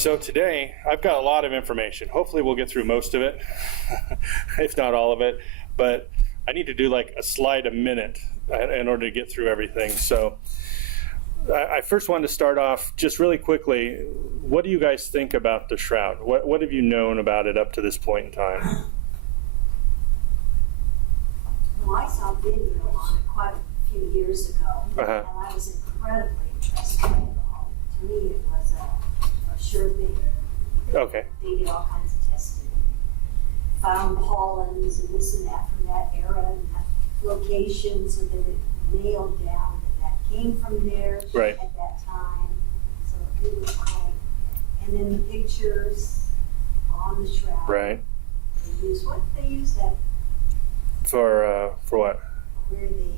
So today, I've got a lot of information. Hopefully we'll get through most of it, if not all of it. But I need to do like a slide a minute in order to get through everything. So I first wanted to start off just really quickly. What do you guys think about the Shroud? What have you known about it up to this point in time? Well, I saw a video on it quite a few years ago, and I was incredibly impressed by it all. To me, it was a sure thing. Okay. They did all kinds of testing, found pollens and this and that from that era and that location, so that it nailed down that came from there at that time. So it was quite. And then the pictures on the Shroud. Right. They use what? They use that. For what? Where they can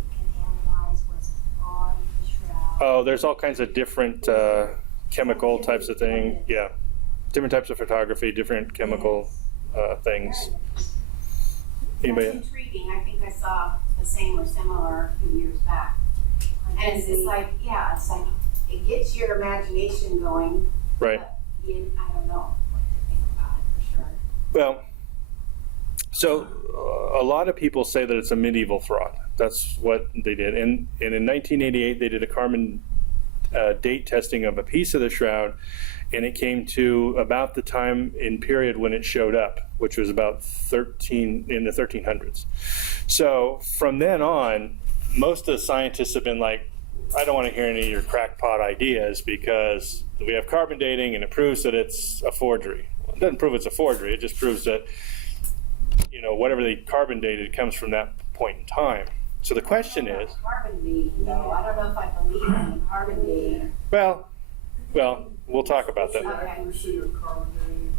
analyze what's on the Shroud. Oh, there's all kinds of different chemical types of things. Yeah. Different types of photography, different chemical things. Anybody? That's intriguing. I think I saw the same or similar a few years back. And it's like, it's like, it gets your imagination going. Right. But I don't know what to think about it for sure. Well, so a lot of people say that it's a medieval fraud. That's what they did. And in 1988, they did a carbon date testing of a piece of the Shroud, and it came to about the time in period when it showed up, which was about in the 1300s. So from then on, most of the scientists have been like, I don't want to hear any of your crackpot ideas because we have carbon dating and it proves that it's a forgery. Well, it doesn't prove it's a forgery. It just proves that whatever they carbon dated comes from that point in time. So the question is... Carbon dating, though. I don't know if I believe in carbon dating. Well, we'll talk about that. What's the accuracy of carbon dating?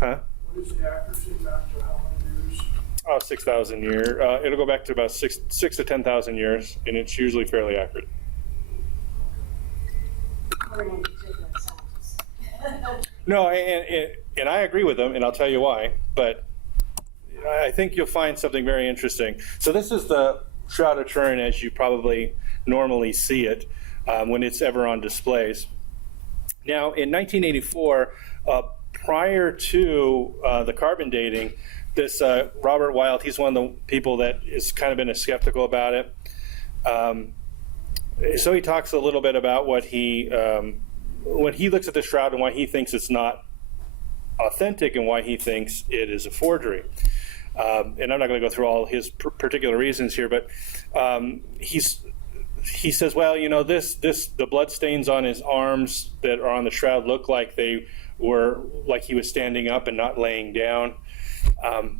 Huh? What is the accuracy back to how many years? Oh, 6,000 years. It'll go back to about 6 to 10,000 years, and it's usually fairly accurate. No, and I agree with them, and I'll tell you why, but I think you'll find something very interesting. So this is the Shroud of Turin as you probably normally see it when it's ever on displays. Now, in 1984, prior to the carbon dating, this Robert Wild, he's one of the people that has kind of been skeptical about it. So he talks a little bit about what when he looks at the Shroud and why he thinks it's not authentic and why he thinks it is a forgery. And I'm not going to go through all his particular reasons here, but he says, well, the blood stains on his arms that are on the Shroud look like they were like he was standing up and not laying down.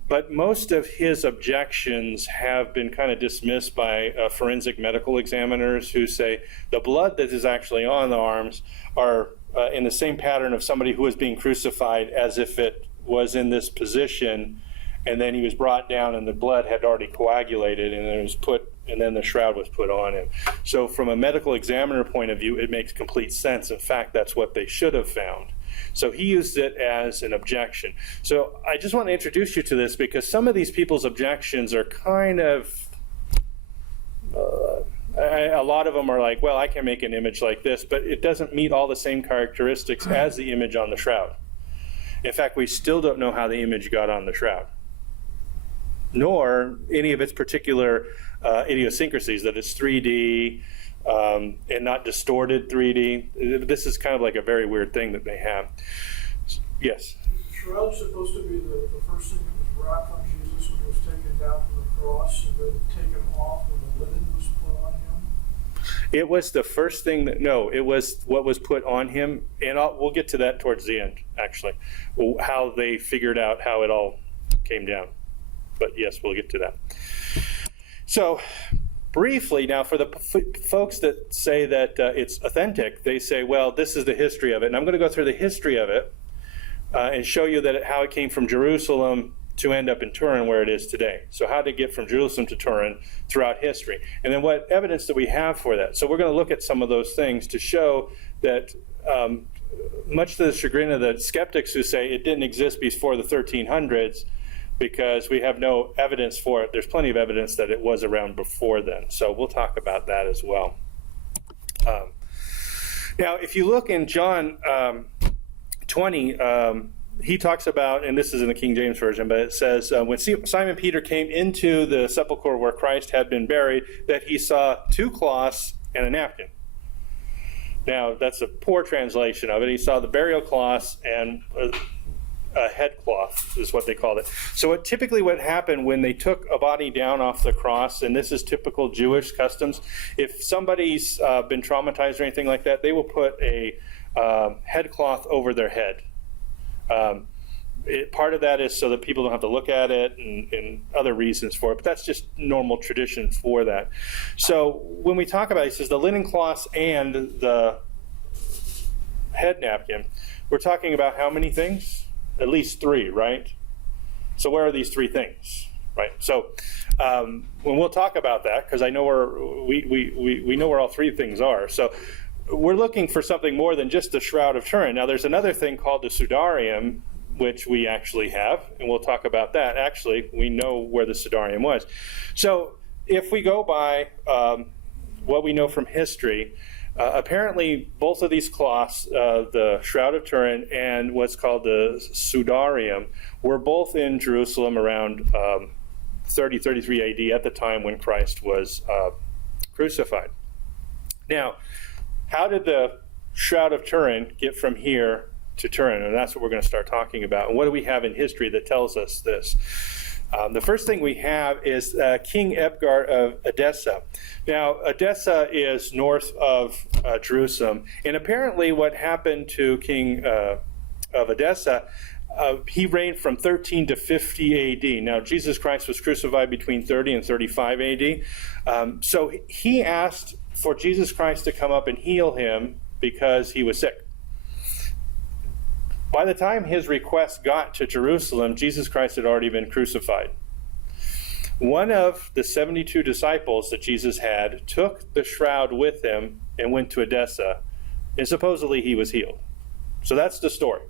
But most of his objections have been kind of dismissed by forensic medical examiners who say the blood that is actually on the arms are in the same pattern of somebody who was being crucified as if it was in this position, and then he was brought down and the blood had already coagulated and then the Shroud was put on him. So from a medical examiner point of view, it makes complete sense. In fact, that's what they should have found. So he used it as an objection. So I just want to introduce you to this because some of these people's objections are kind of, a lot of them are like, well, I can make an image like this, but it doesn't meet all the same characteristics as the image on the Shroud. In fact, we still don't know how the image got on the Shroud, nor any of its particular idiosyncrasies, that it's 3D and not distorted 3D. This is kind of like a very weird thing that they have. Yes? Is the Shroud supposed to be the first thing that was wrapped on Jesus when he was taken down from the cross and then taken off when the linen was put on him? It was the first thing it was what was put on him, and we'll get to that towards the end, actually, how they figured out how it all came down. But yes, we'll get to that. So briefly, now for the folks that say that it's authentic, they say, well, this is the history of it. And I'm going to go through the history of it and show you how it came from Jerusalem to end up in Turin where it is today. So how did it get from Jerusalem to Turin throughout history? And then what evidence do we have for that? So we're going to look at some of those things to show that much to the chagrin of the skeptics who say it didn't exist before the 1300s, because we have no evidence for it. There's plenty of evidence that it was around before then. So we'll talk about that as well. Now, if you look in John 20, he talks about, and this is in the King James Version, but it says, when Simon Peter came into the sepulchre where Christ had been buried, that he saw 2 cloths and a napkin. Now, that's a poor translation of it. He saw the burial cloths and a headcloth is what they called it. So typically what happened when they took a body down off the cross, and this is typical Jewish customs, if somebody's been traumatized or anything like that, they will put a headcloth over their head. Part of that is so that people don't have to look at it, and other reasons for it, but that's just normal tradition for that. So when we talk about it, it says the linen cloths and the head napkin, we're talking about how many things? At least 3, right? So where are these 3 things, right? So when we'll talk about that, because I know we know where all 3 things are. So we're looking for something more than just the Shroud of Turin. Now, there's another thing called the Sudarium, which we actually have, and we'll talk about that. Actually, we know where the Sudarium was. So if we go by what we know from history, apparently both of these cloths, the Shroud of Turin and what's called the Sudarium, were both in Jerusalem around 33 AD, at the time when Christ was crucified. Now, how did the Shroud of Turin get from here to Turin? And that's what we're going to start talking about. And what do we have in history that tells us this? The first thing we have is King Edgar of Edessa. Now, Edessa is north of Jerusalem. And apparently what happened to King of Edessa, he reigned from 13 to 50 AD. Now, Jesus Christ was crucified between 30 and 35 AD. So he asked for Jesus Christ to come up and heal him because he was sick. By the time his request got to Jerusalem, Jesus Christ had already been crucified. One of the 72 disciples that Jesus had took the shroud with him and went to Edessa, and supposedly he was healed. So that's the story.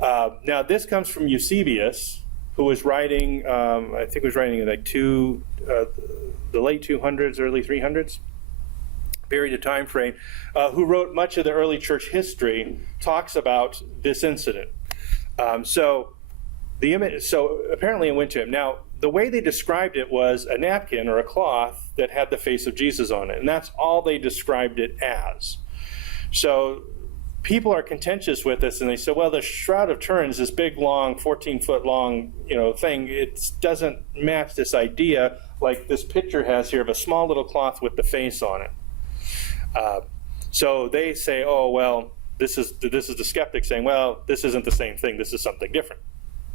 Now, this comes from Eusebius, who was writing, I think was writing in like the late 200s, early 300s. Period of time frame, who wrote much of the early church history, talks about this incident. So apparently it went to him. Now, the way they described it was a napkin or a cloth that had the face of Jesus on it, and that's all they described it as. So people are contentious with this, and they say, well, the Shroud of Turin is this big, long, 14-foot long, thing. It doesn't match this idea like this picture has here of a small little cloth with the face on it. So they say, oh, well, this is the skeptic saying, well, this isn't the same thing. This is something different.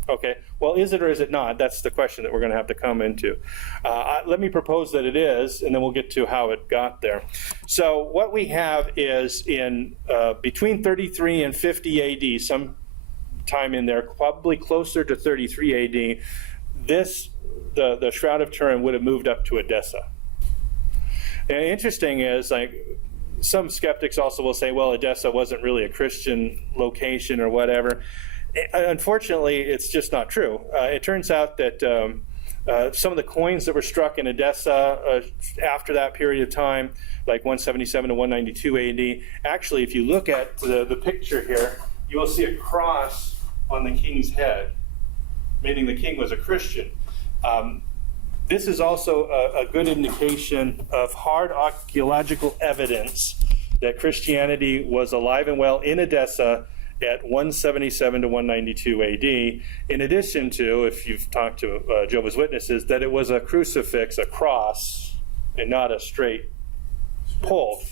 Okay, well, is it or is it not? That's the question that we're going to have to come into. Let me propose that it is, and then we'll get to how it got there. So what we have is in between 33 and 50 AD, some time in there, probably closer to 33 AD, the Shroud of Turin would have moved up to Edessa. And interesting is, some skeptics also will say, well, Edessa wasn't really a Christian location or whatever. Unfortunately, it's just not true. It turns out that some of the coins that were struck in Edessa after that period of time, like 177 to 192 AD, actually, if you look at the picture here, you will see a cross on the king's head, meaning the king was a Christian. This is also a good indication of hard archaeological evidence that Christianity was alive and well in Edessa at 177 to 192 AD, in addition to, if you've talked to Jehovah's Witnesses, that it was a crucifix, a cross, and not a straight pole.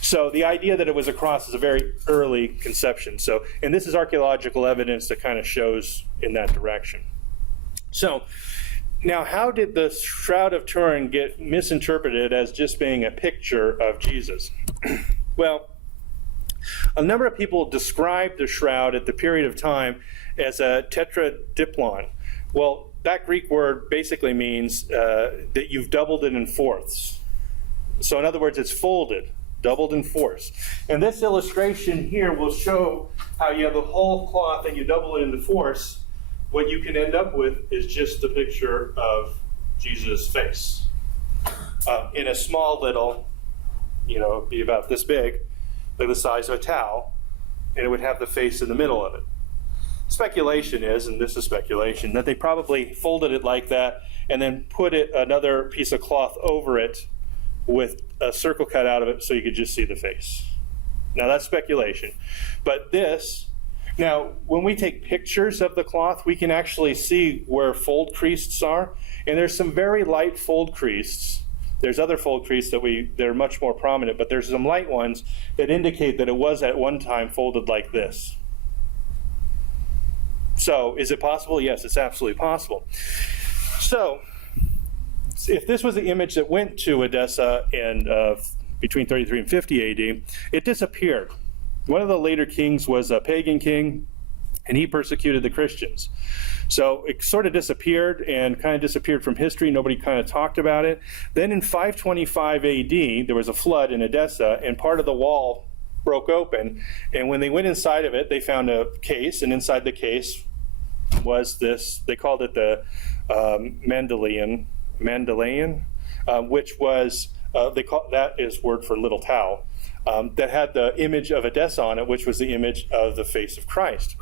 So the idea that it was a cross is a very early conception. And this is archaeological evidence that kind of shows in that direction. So, now, how did the Shroud of Turin get misinterpreted as just being a picture of Jesus? Well, a number of people described the shroud at the period of time as a tetradiplon. Well, that Greek word basically means that you've doubled it in fourths. So in other words, it's folded, doubled in fourths. And this illustration here will show how you have the whole cloth and you double it into fourths. What you can end up with is just the picture of Jesus' face in a small little, be about this big, like the size of a towel, and it would have the face in the middle of it. Speculation is, and this is speculation, that they probably folded it like that and then put another piece of cloth over it with a circle cut out of it so you could just see the face. Now that's speculation. But this, now when we take pictures of the cloth, we can actually see where fold creases are. And there's some very light fold creases. There's other fold creases they're much more prominent, but there's some light ones that indicate that it was at one time folded like this. So is it possible? Yes, it's absolutely possible. So if this was the image that went to Edessa in between 33 and 50 AD, it disappeared. One of the later kings was a pagan king, and he persecuted the Christians. So it sort of disappeared and kind of disappeared from history. Nobody kind of talked about it. Then in 525 AD, there was a flood in Edessa, and part of the wall broke open. And when they went inside of it, they found a case, and inside the case was this, they called it the Mandalian, which was, that is word for little towel, that had the image of Edessa on it, which was the image of the face of Christ.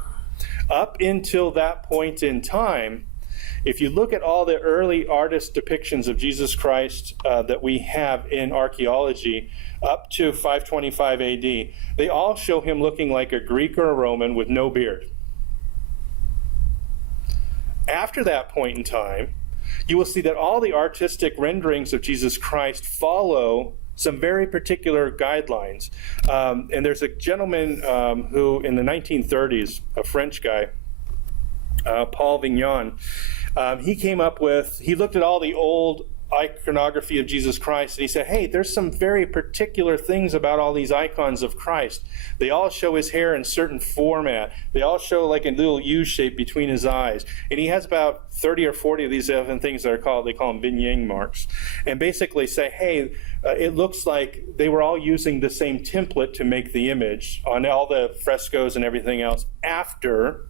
Up until that point in time, if you look at all the early artist depictions of Jesus Christ that we have in archaeology up to 525 AD, they all show him looking like a Greek or a Roman with no beard. After that point in time, you will see that all the artistic renderings of Jesus Christ follow some very particular guidelines. And there's a gentleman who, in the 1930s, a French guy, Paul Vignon, he looked at all the old iconography of Jesus Christ, and he said, hey, there's some very particular things about all these icons of Christ. They all show his hair in certain format. They all show like a little U shape between his eyes. And he has about 30 or 40 of these different things that are called, they call them Vignon marks. And basically say, hey, it looks like they were all using the same template to make the image on all the frescoes and everything else after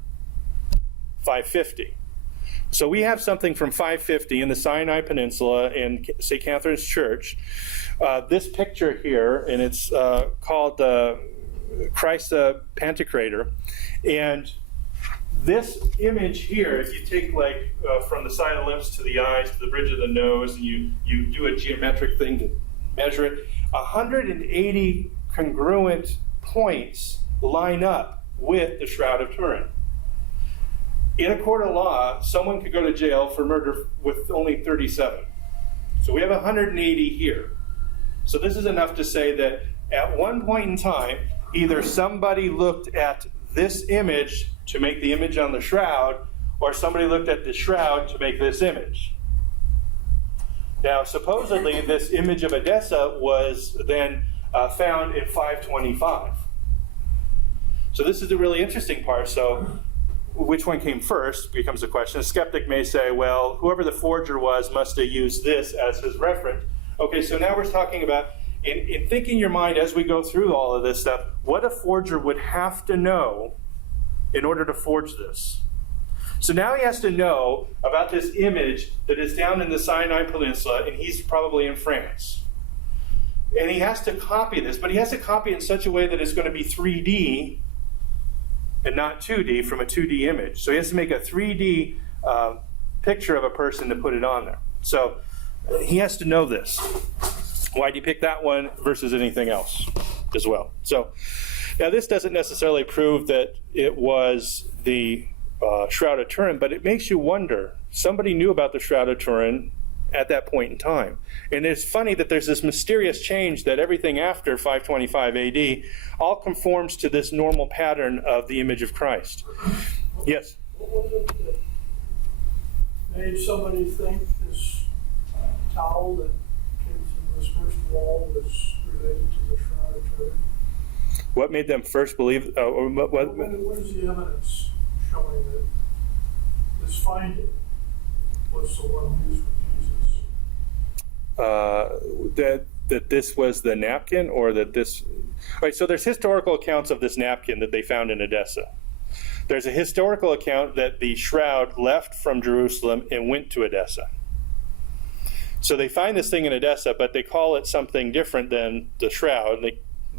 550. So we have something from 550 in the Sinai Peninsula in St. Catherine's Church. This picture here, and it's called Christ the Pantocrator. And this image here, if you take like from the side of the lips to the eyes to the bridge of the nose, and you do a geometric thing to measure it, 180 congruent points line up with the Shroud of Turin. In a court of law, someone could go to jail for murder with only 37. So we have 180 here. So this is enough to say that at one point in time, either somebody looked at this image to make the image on the shroud, or somebody looked at the shroud to make this image. Now, supposedly, this image of Edessa was then found in 525. So this is the really interesting part. So which one came first becomes a question. A skeptic may say, well, whoever the forger was must have used this as his reference. Okay, so now we're talking about, in thinking your mind as we go through all of this stuff, what a forger would have to know in order to forge this. So now he has to know about this image that is down in the Sinai Peninsula, and he's probably in France. And he has to copy this, but he has to copy it in such a way that it's going to be 3D and not 2D from a 2D image. So he has to make a 3D picture of a person to put it on there. So he has to know this. Why did he pick that one versus anything else as well? So now this doesn't necessarily prove that it was the Shroud of Turin, but it makes you wonder. Somebody knew about the Shroud of Turin at that point in time. And it's funny that there's this mysterious change that everything after 525 AD all conforms to this normal pattern of the image of Christ. Yes? What was it that made somebody think this towel that came from this first wall was related to the Shroud of Turin? What made them first believe? What is the evidence showing that this finding was the one used for Jesus? That this was the napkin, or that this... Right, so there's historical accounts of this napkin that they found in Edessa. There's a historical account that the shroud left from Jerusalem and went to Edessa. So they find this thing in Edessa, but they call it something different than the shroud.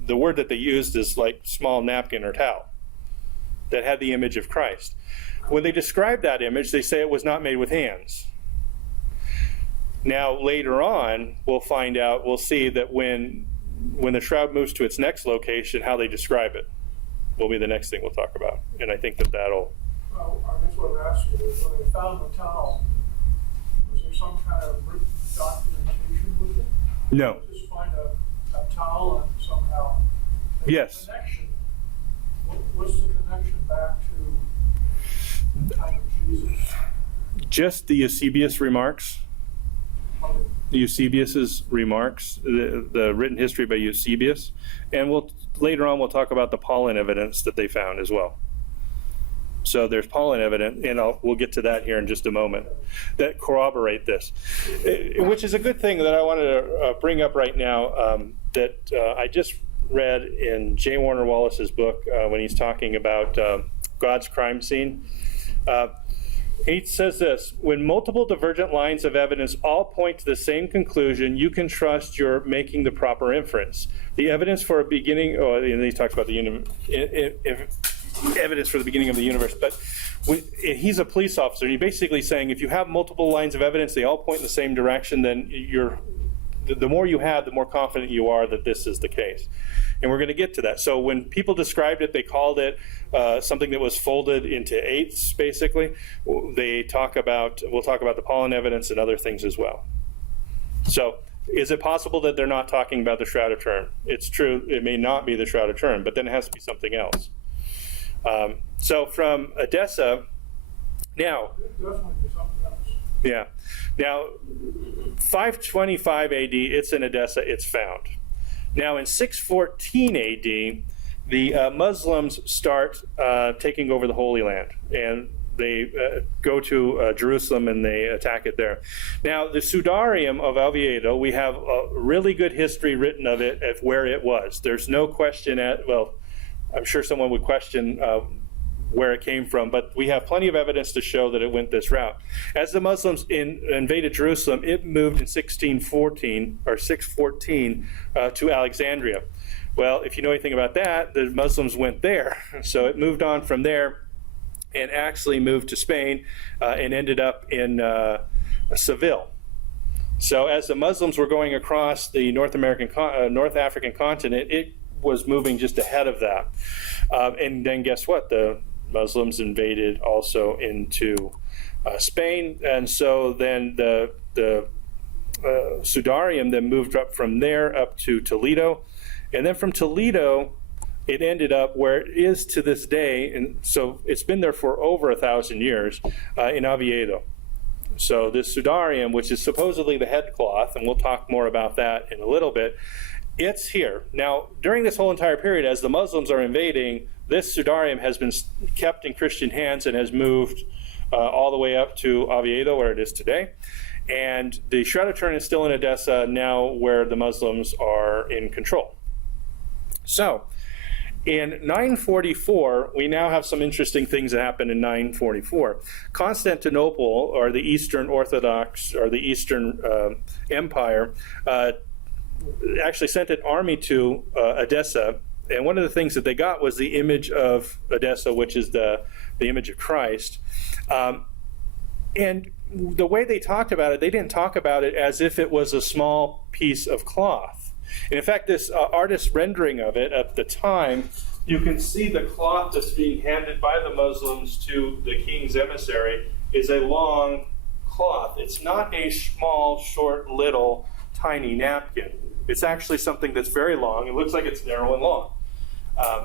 The word that they used is like small napkin or towel. that had the image of Christ. When they describe that image, they say it was not made with hands. Now, later on, we'll find out, we'll see that when the shroud moves to its next location, how they describe it will be the next thing we'll talk about. And I think that'll... Well, I guess what I'm asking is, when they found the towel, was there some kind of written documentation with it? No. Just find a towel and somehow... Yes. Connection. What's the connection back to the time of Jesus? Just the Eusebius remarks. Eusebius's remarks, the written history by Eusebius, and later on we'll talk about the pollen evidence that they found as well. So there's pollen evidence, and we'll get to that here in just a moment, that corroborate this, which is a good thing that I wanted to bring up right now, that I just read in J. Warner Wallace's book when he's talking about God's crime scene. He says this: when multiple divergent lines of evidence all point to the same conclusion, you can trust you're making the proper inference. The evidence for a beginning, and he talks about the evidence for the beginning of the universe, but he's a police officer, and he's basically saying if you have multiple lines of evidence, they all point in the same direction, then the more you have, the more confident you are that this is the case. And we're going to get to that. So when people described it, they called it something that was folded into eighths, basically. We'll talk about the pollen evidence and other things as well. So is it possible that they're not talking about the Shroud of Turin? It's true, it may not be the Shroud of Turin, but then it has to be something else. So from Edessa, now, yeah, now 525 AD, it's in Edessa, it's found. Now in 614 AD, the Muslims start taking over the Holy Land, and they go to Jerusalem and they attack it there. Now the Sudarium of Oviedo, we have a really good history written of it, of where it was. There's no question I'm sure someone would question where it came from, but we have plenty of evidence to show that it went this route. As the Muslims invaded Jerusalem, it moved in 614 to Alexandria. Well, if you know anything about that, the Muslims went there. So it moved on from there and actually moved to Spain and ended up in Seville. So as the Muslims were going across the North African continent, it was moving just ahead of that. And then guess what? The Muslims invaded also into Spain, and so then the Sudarium then moved up from there up to Toledo, and then from Toledo it ended up where it is to this day, and so it's been there for over 1,000 years in Oviedo. So this Sudarium, which is supposedly the headcloth, and we'll talk more about that in a little bit, it's here. Now, during this whole entire period, as the Muslims are invading, this Sudarium has been kept in Christian hands and has moved all the way up to Oviedo, where it is today. And the Shroud of Turin is still in Edessa now, where the Muslims are in control. So, in 944, we now have some interesting things that happen in 944. Constantinople, or the Eastern Orthodox, or the Eastern Empire, actually sent an army to Edessa, and one of the things that they got was the image of Edessa, which is the image of Christ. And the way they talked about it, they didn't talk about it as if it was a small piece of cloth. And in fact, this artist's rendering of it at the time, you can see the cloth that's being handed by the Muslims to the king's emissary is a long cloth. It's not a small, short, little, tiny napkin. It's actually something that's very long. It looks like it's narrow and long.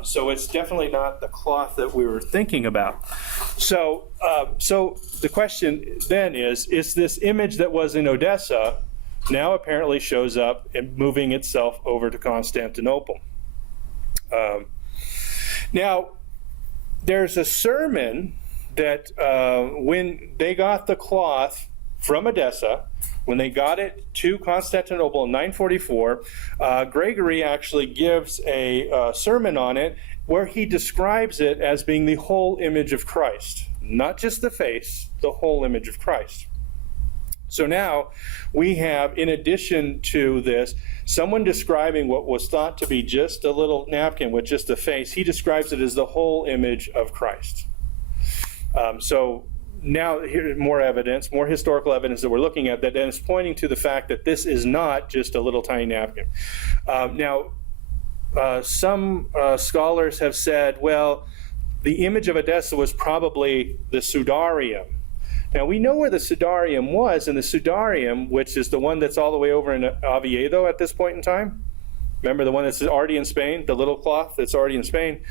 So it's definitely not the cloth that we were thinking about. So the question then is this image that was in Edessa now apparently shows up and moving itself over to Constantinople. Now, there's a sermon that when they got the cloth from Edessa, when they got it to Constantinople in 944, Gregory actually gives a sermon on it where he describes it as being the whole image of Christ. Not just the face, the whole image of Christ. So now we have, in addition to this, someone describing what was thought to be just a little napkin with just a face. He describes it as the whole image of Christ. So now here's more evidence, more historical evidence that we're looking at that is pointing to the fact that this is not just a little tiny napkin. Some scholars have said, well, the image of Edessa was probably the Sudarium. Now, we know where the Sudarium was, and the Sudarium, which is the one that's all the way over in Oviedo at this point in time. Remember the one that's already in Spain, the little cloth that's already in Spain?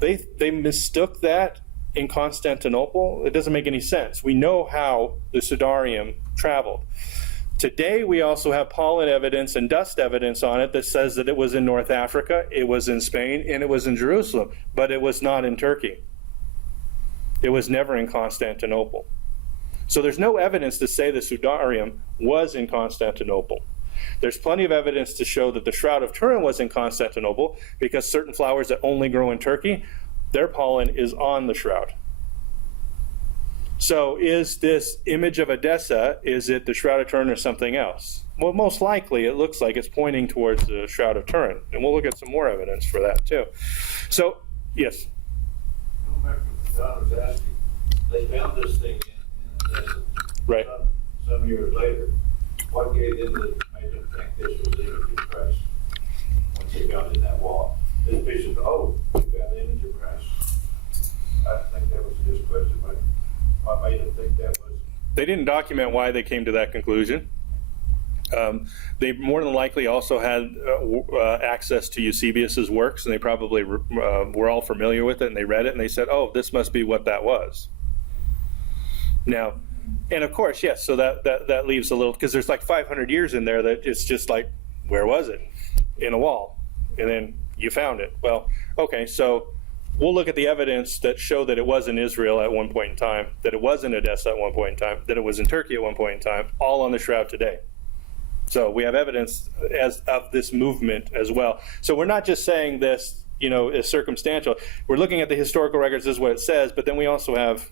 They mistook that in Constantinople. It doesn't make any sense. We know how the Sudarium traveled. Today, we also have pollen evidence and dust evidence on it that says that it was in North Africa, it was in Spain, and it was in Jerusalem, but it was not in Turkey. It was never in Constantinople. So there's no evidence to say the Sudarium was in Constantinople. There's plenty of evidence to show that the Shroud of Turin was in Constantinople, because certain flowers that only grow in Turkey, their pollen is on the shroud. So is this image of Edessa, is it the Shroud of Turin or something else? Well, most likely it looks like it's pointing towards the Shroud of Turin. And we'll look at some more evidence for that too. So, yes? Going back to what Don was asking, they found this thing in Edessa. Right. Some years later. What made them think this was the image of Christ once they found it in that wall? This bishop, oh, we found the image of Christ. I think that was his question, but what made them think that was? They didn't document why they came to that conclusion. They more than likely also had access to Eusebius's works, and they probably were all familiar with it, and they read it, and they said, oh, this must be what that was. Now, and of course, yes, so that leaves a little, because there's like 500 years in there that it's just like, where was it? In a wall. And then you found it. Well, okay, so we'll look at the evidence that show that it was in Israel at one point in time, that it was in Edessa at one point in time, that it was in Turkey at one point in time, all on the shroud today. So we have evidence of this movement as well. So we're not just saying this, is circumstantial. We're looking at the historical records, this is what it says, but then we also have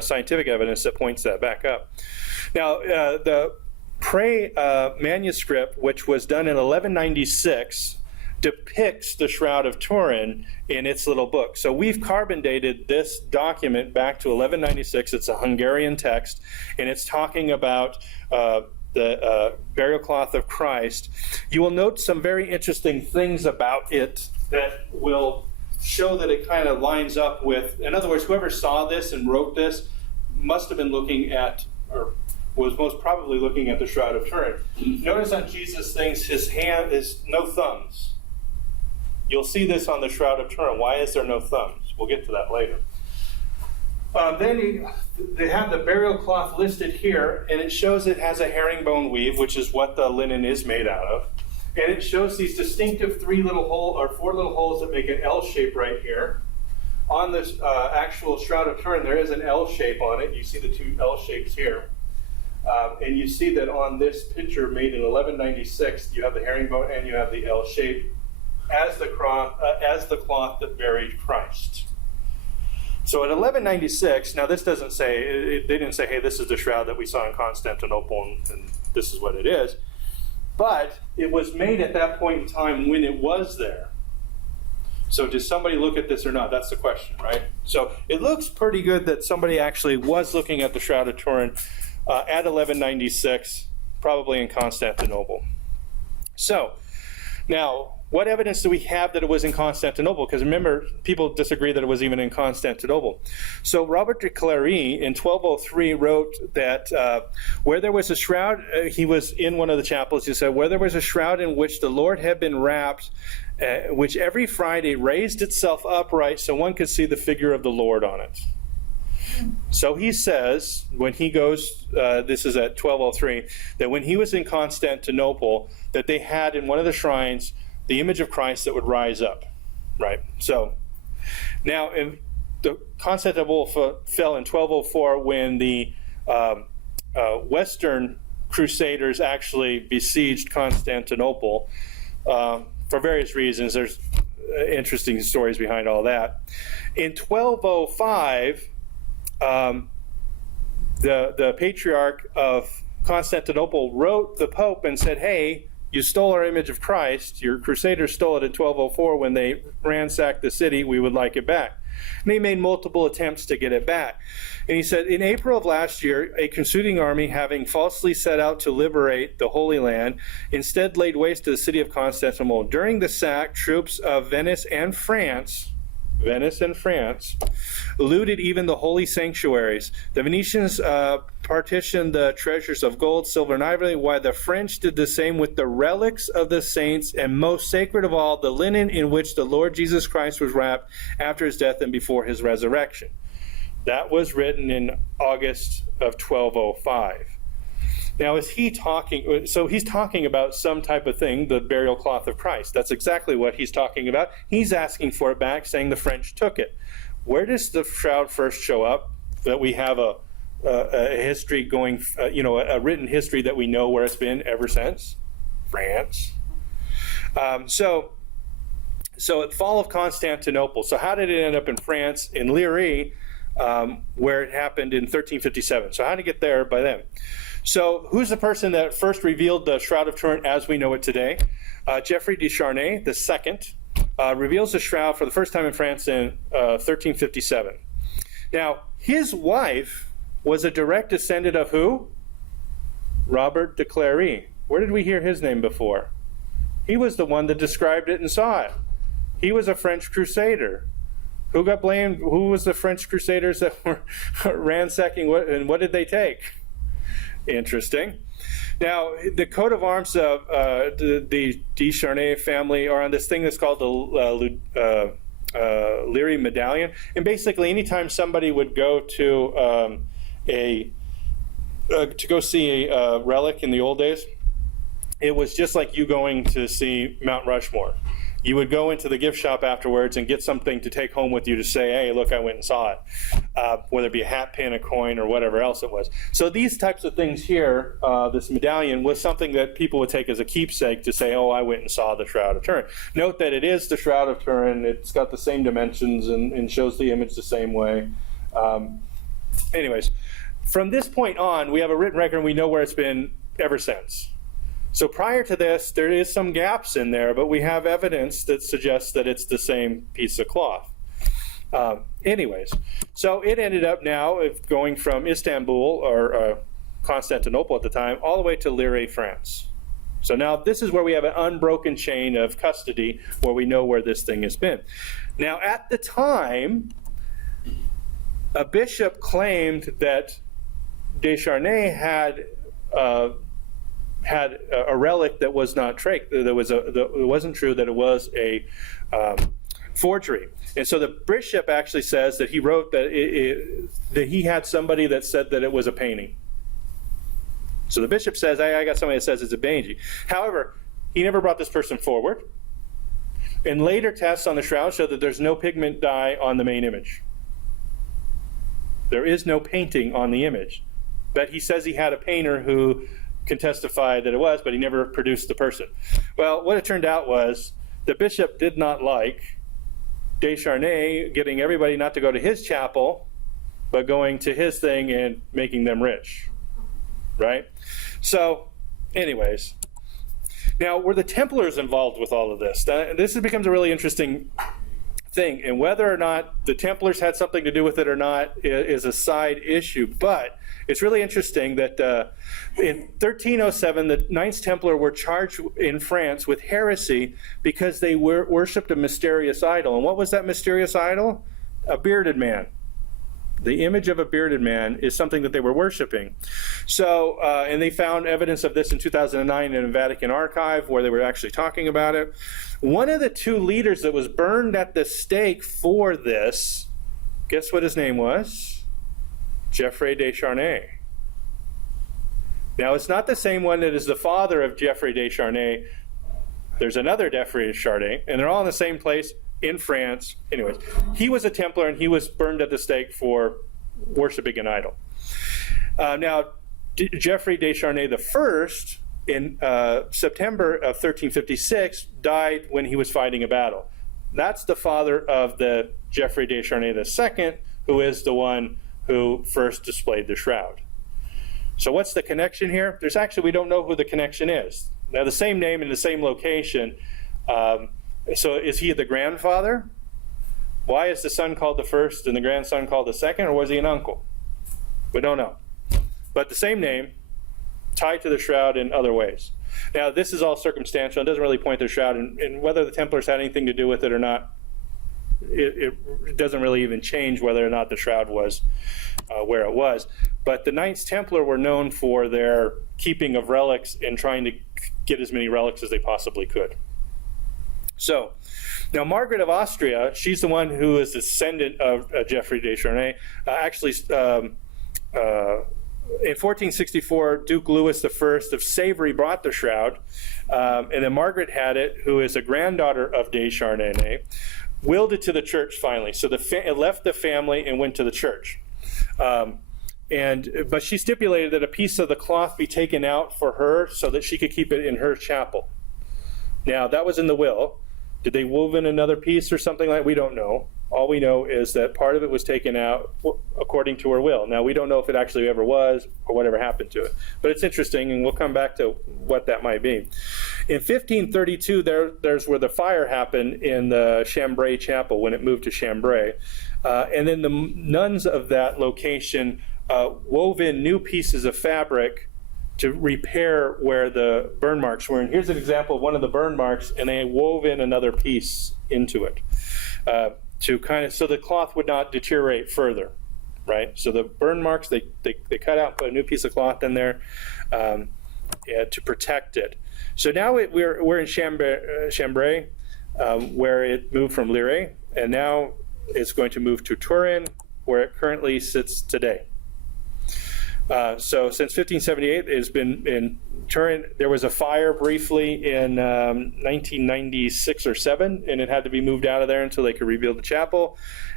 scientific evidence that points that back up. Now, the Pray manuscript, which was done in 1196, depicts the Shroud of Turin in its little book. So we've carbon dated this document back to 1196. It's a Hungarian text, and it's talking about the burial cloth of Christ. You will note some very interesting things about it that will show that it kind of lines up with, in other words, whoever saw this and wrote this must have been looking at, or was most probably looking at the Shroud of Turin. Notice on Jesus' things, his hand is no thumbs. You'll see this on the Shroud of Turin. Why is there no thumbs? We'll get to that later. Then they have the burial cloth listed here, and it shows it has a herringbone weave, which is what the linen is made out of. And it shows these distinctive 4 little holes that make an L shape right here. On this actual Shroud of Turin, there is an L shape on it. You see the 2 L shapes here. And you see that on this picture made in 1196, you have the herringbone and you have the L shape as the cloth that buried Christ. So at 1196, now this doesn't say, they didn't say, hey, this is the shroud that we saw in Constantinople and this is what it is. But it was made at that point in time when it was there. So did somebody look at this or not? That's the question, right? So it looks pretty good that somebody actually was looking at the Shroud of Turin at 1196, probably in Constantinople. So now, what evidence do we have that it was in Constantinople? Because remember, people disagree that it was even in Constantinople. So Robert de Clary in 1203 wrote that where there was a shroud, he was in one of the chapels, he said, where there was a shroud in which the Lord had been wrapped, which every Friday raised itself upright so one could see the figure of the Lord on it. So he says, when he goes, this is at 1203, that when he was in Constantinople, that they had in one of the shrines the image of Christ that would rise up, right? So now, the Constantinople fell in 1204 when the Western Crusaders actually besieged Constantinople for various reasons. There's interesting stories behind all that. In 1205, the patriarch of Constantinople wrote the Pope and said, hey, you stole our image of Christ. Your crusaders stole it in 1204 when they ransacked the city. We would like it back. And they made multiple attempts to get it back. And he said, in April of last year, a crusading army, having falsely set out to liberate the Holy Land, instead laid waste to the city of Constantinople. During the sack, troops of Venice and France looted even the holy sanctuaries. The Venetians partitioned the treasures of gold, silver, and ivory, while the French did the same with the relics of the saints, and most sacred of all, the linen in which the Lord Jesus Christ was wrapped after his death and before his resurrection. That was written in August of 1205. Now, is he talking? So he's talking about some type of thing, the burial cloth of Christ. That's exactly what he's talking about. He's asking for it back, saying the French took it. Where does the shroud first show up? That we have a history going, a written history that we know where it's been ever since? France. So at the fall of Constantinople. So how did it end up in France, in Liry, where it happened in 1357? So how did it get there by then? So who's the person that first revealed the Shroud of Turin as we know it today? Geoffrey de Charnay II reveals the shroud for the first time in France in 1357. Now, his wife was a direct descendant of who? Robert de Clary. Where did we hear his name before? He was the one that described it and saw it. He was a French crusader. Who got blamed? Who was the French crusaders that were ransacking and what did they take? Interesting. Now, the coat of arms of the de Charnay family are on this thing that's called the Liry medallion. And basically, anytime somebody would go to go see a relic in the old days, it was just like you going to see Mount Rushmore. You would go into the gift shop afterwards and get something to take home with you to say, hey, look, I went and saw it, whether it be a hat pin, a coin, or whatever else it was. So these types of things here, this medallion, was something that people would take as a keepsake to say, oh, I went and saw the Shroud of Turin. Note that it is the Shroud of Turin. It's got the same dimensions and shows the image the same way. Anyways, from this point on, we have a written record and we know where it's been ever since. So prior to this, there is some gaps in there, but we have evidence that suggests that it's the same piece of cloth. Anyways, so it ended up now going from Istanbul, or Constantinople at the time, all the way to Liry, France. So now this is where we have an unbroken chain of custody where we know where this thing has been. Now at the time, a bishop claimed that de Charnay had a relic that was not true. It wasn't true, that it was a forgery. And so the bishop actually says that he wrote that he had somebody that said that it was a painting. So the bishop says, I got somebody that says it's a painting. However, he never brought this person forward. And later tests on the shroud show that there's no pigment dye on the main image. There is no painting on the image. But he says he had a painter who can testify that it was, but he never produced the person. Well, what it turned out was the bishop did not like de Charnay getting everybody not to go to his chapel, but going to his thing and making them rich, right? So, anyways, now were the Templars involved with all of this? This becomes a really interesting thing, and whether or not the Templars had something to do with it or not is a side issue, but it's really interesting that in 1307, the Knights Templar were charged in France with heresy because they worshipped a mysterious idol. And what was that mysterious idol? A bearded man. The image of a bearded man is something that they were worshiping. So, and they found evidence of this in 2009 in a Vatican archive where they were actually talking about it. One of the two leaders that was burned at the stake for this, guess what his name was? Geoffrey de Charnay. Now, it's not the same one that is the father of Geoffrey de Charnay. There's another Geoffrey de Charnay, and they're all in the same place in France. Anyways, he was a Templar, and he was burned at the stake for worshiping an idol. Now, Geoffrey de Charnay I, in September of 1356, died when he was fighting a battle. That's the father of the Geoffrey de Charnay II, who is the one who first displayed the shroud. So what's the connection here? We don't know who the connection is. Now, the same name in the same location. So is he the grandfather? Why is the son called the first and the grandson called the second, or was he an uncle? We don't know. But the same name, tied to the shroud in other ways. Now, this is all circumstantial. It doesn't really point to the shroud, and whether the Templars had anything to do with it or not, it doesn't really even change whether or not the shroud was where it was. But the Knights Templar were known for their keeping of relics and trying to get as many relics as they possibly could. So, now Margaret of Austria, she's the one who is descendant of Geoffrey de Charnay. In 1464, Duke Louis I of Savory brought the shroud, and then Margaret had it, who is a granddaughter of de Charnay, willed it to the church finally. So it left the family and went to the church. But she stipulated that a piece of the cloth be taken out for her so that she could keep it in her chapel. Now, that was in the will. Did they wove in another piece or something like that? We don't know. All we know is that part of it was taken out according to her will. Now, we don't know if it actually ever was or whatever happened to it. But it's interesting, and we'll come back to what that might be. In 1532, there's where the fire happened in the Chambray Chapel when it moved to Chambray. And then the nuns of that location wove in new pieces of fabric to repair where the burn marks were. And here's an example of one of the burn marks, and they wove in another piece into it. So the cloth would not deteriorate further, right? So the burn marks, they cut out, put a new piece of cloth in there to protect it. So now we're in Chambray, where it moved from Lire, and now it's going to move to Turin, where it currently sits today. So since 1578, it's been in Turin. There was a fire briefly in 1996 or 7, and it had to be moved out of there until they could rebuild the chapel.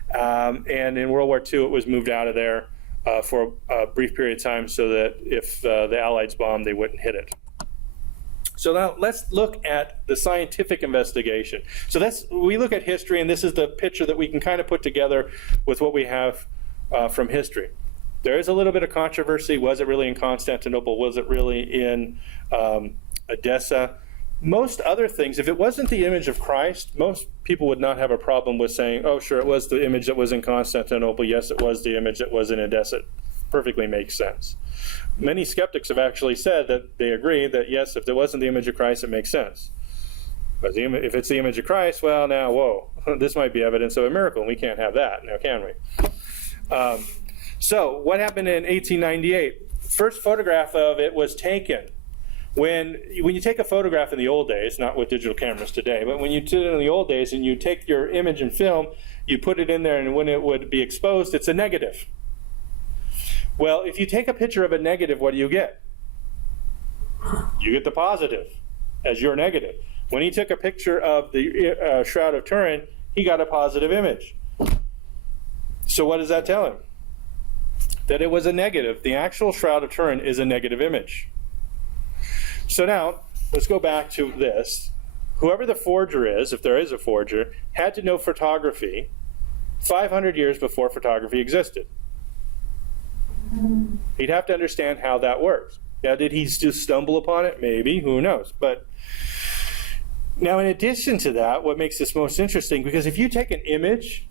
And in World War II, it was moved out of there for a brief period of time so that if the Allies bombed, they wouldn't hit it. So now let's look at the scientific investigation. So we look at history, and this is the picture that we can kind of put together with what we have from history. There is a little bit of controversy. Was it really in Constantinople? Was it really in Edessa? Most other things, if it wasn't the image of Christ, most people would not have a problem with saying, oh, sure, it was the image that was in Constantinople. Yes, it was the image that was in Edessa. It perfectly makes sense. Many skeptics have actually said that they agree that, yes, if there wasn't the image of Christ, it makes sense. But if it's the image of Christ, well, now, whoa, this might be evidence of a miracle, and we can't have that now, can we? So what happened in 1898? First photograph of it was taken. When you take a photograph in the old days, not with digital cameras today, but when you did it in the old days and you take your image and film, you put it in there, and when it would be exposed, it's a negative. Well, if you take a picture of a negative, what do you get? You get the positive as your negative. When he took a picture of the Shroud of Turin, he got a positive image. So what does that tell him? That it was a negative. The actual Shroud of Turin is a negative image. So now, let's go back to this. Whoever the forger is, if there is a forger, had to know photography 500 years before photography existed. He'd have to understand how that works. Now, did he just stumble upon it? Maybe, who knows? But now, in addition to that, what makes this most interesting, because if you take an image,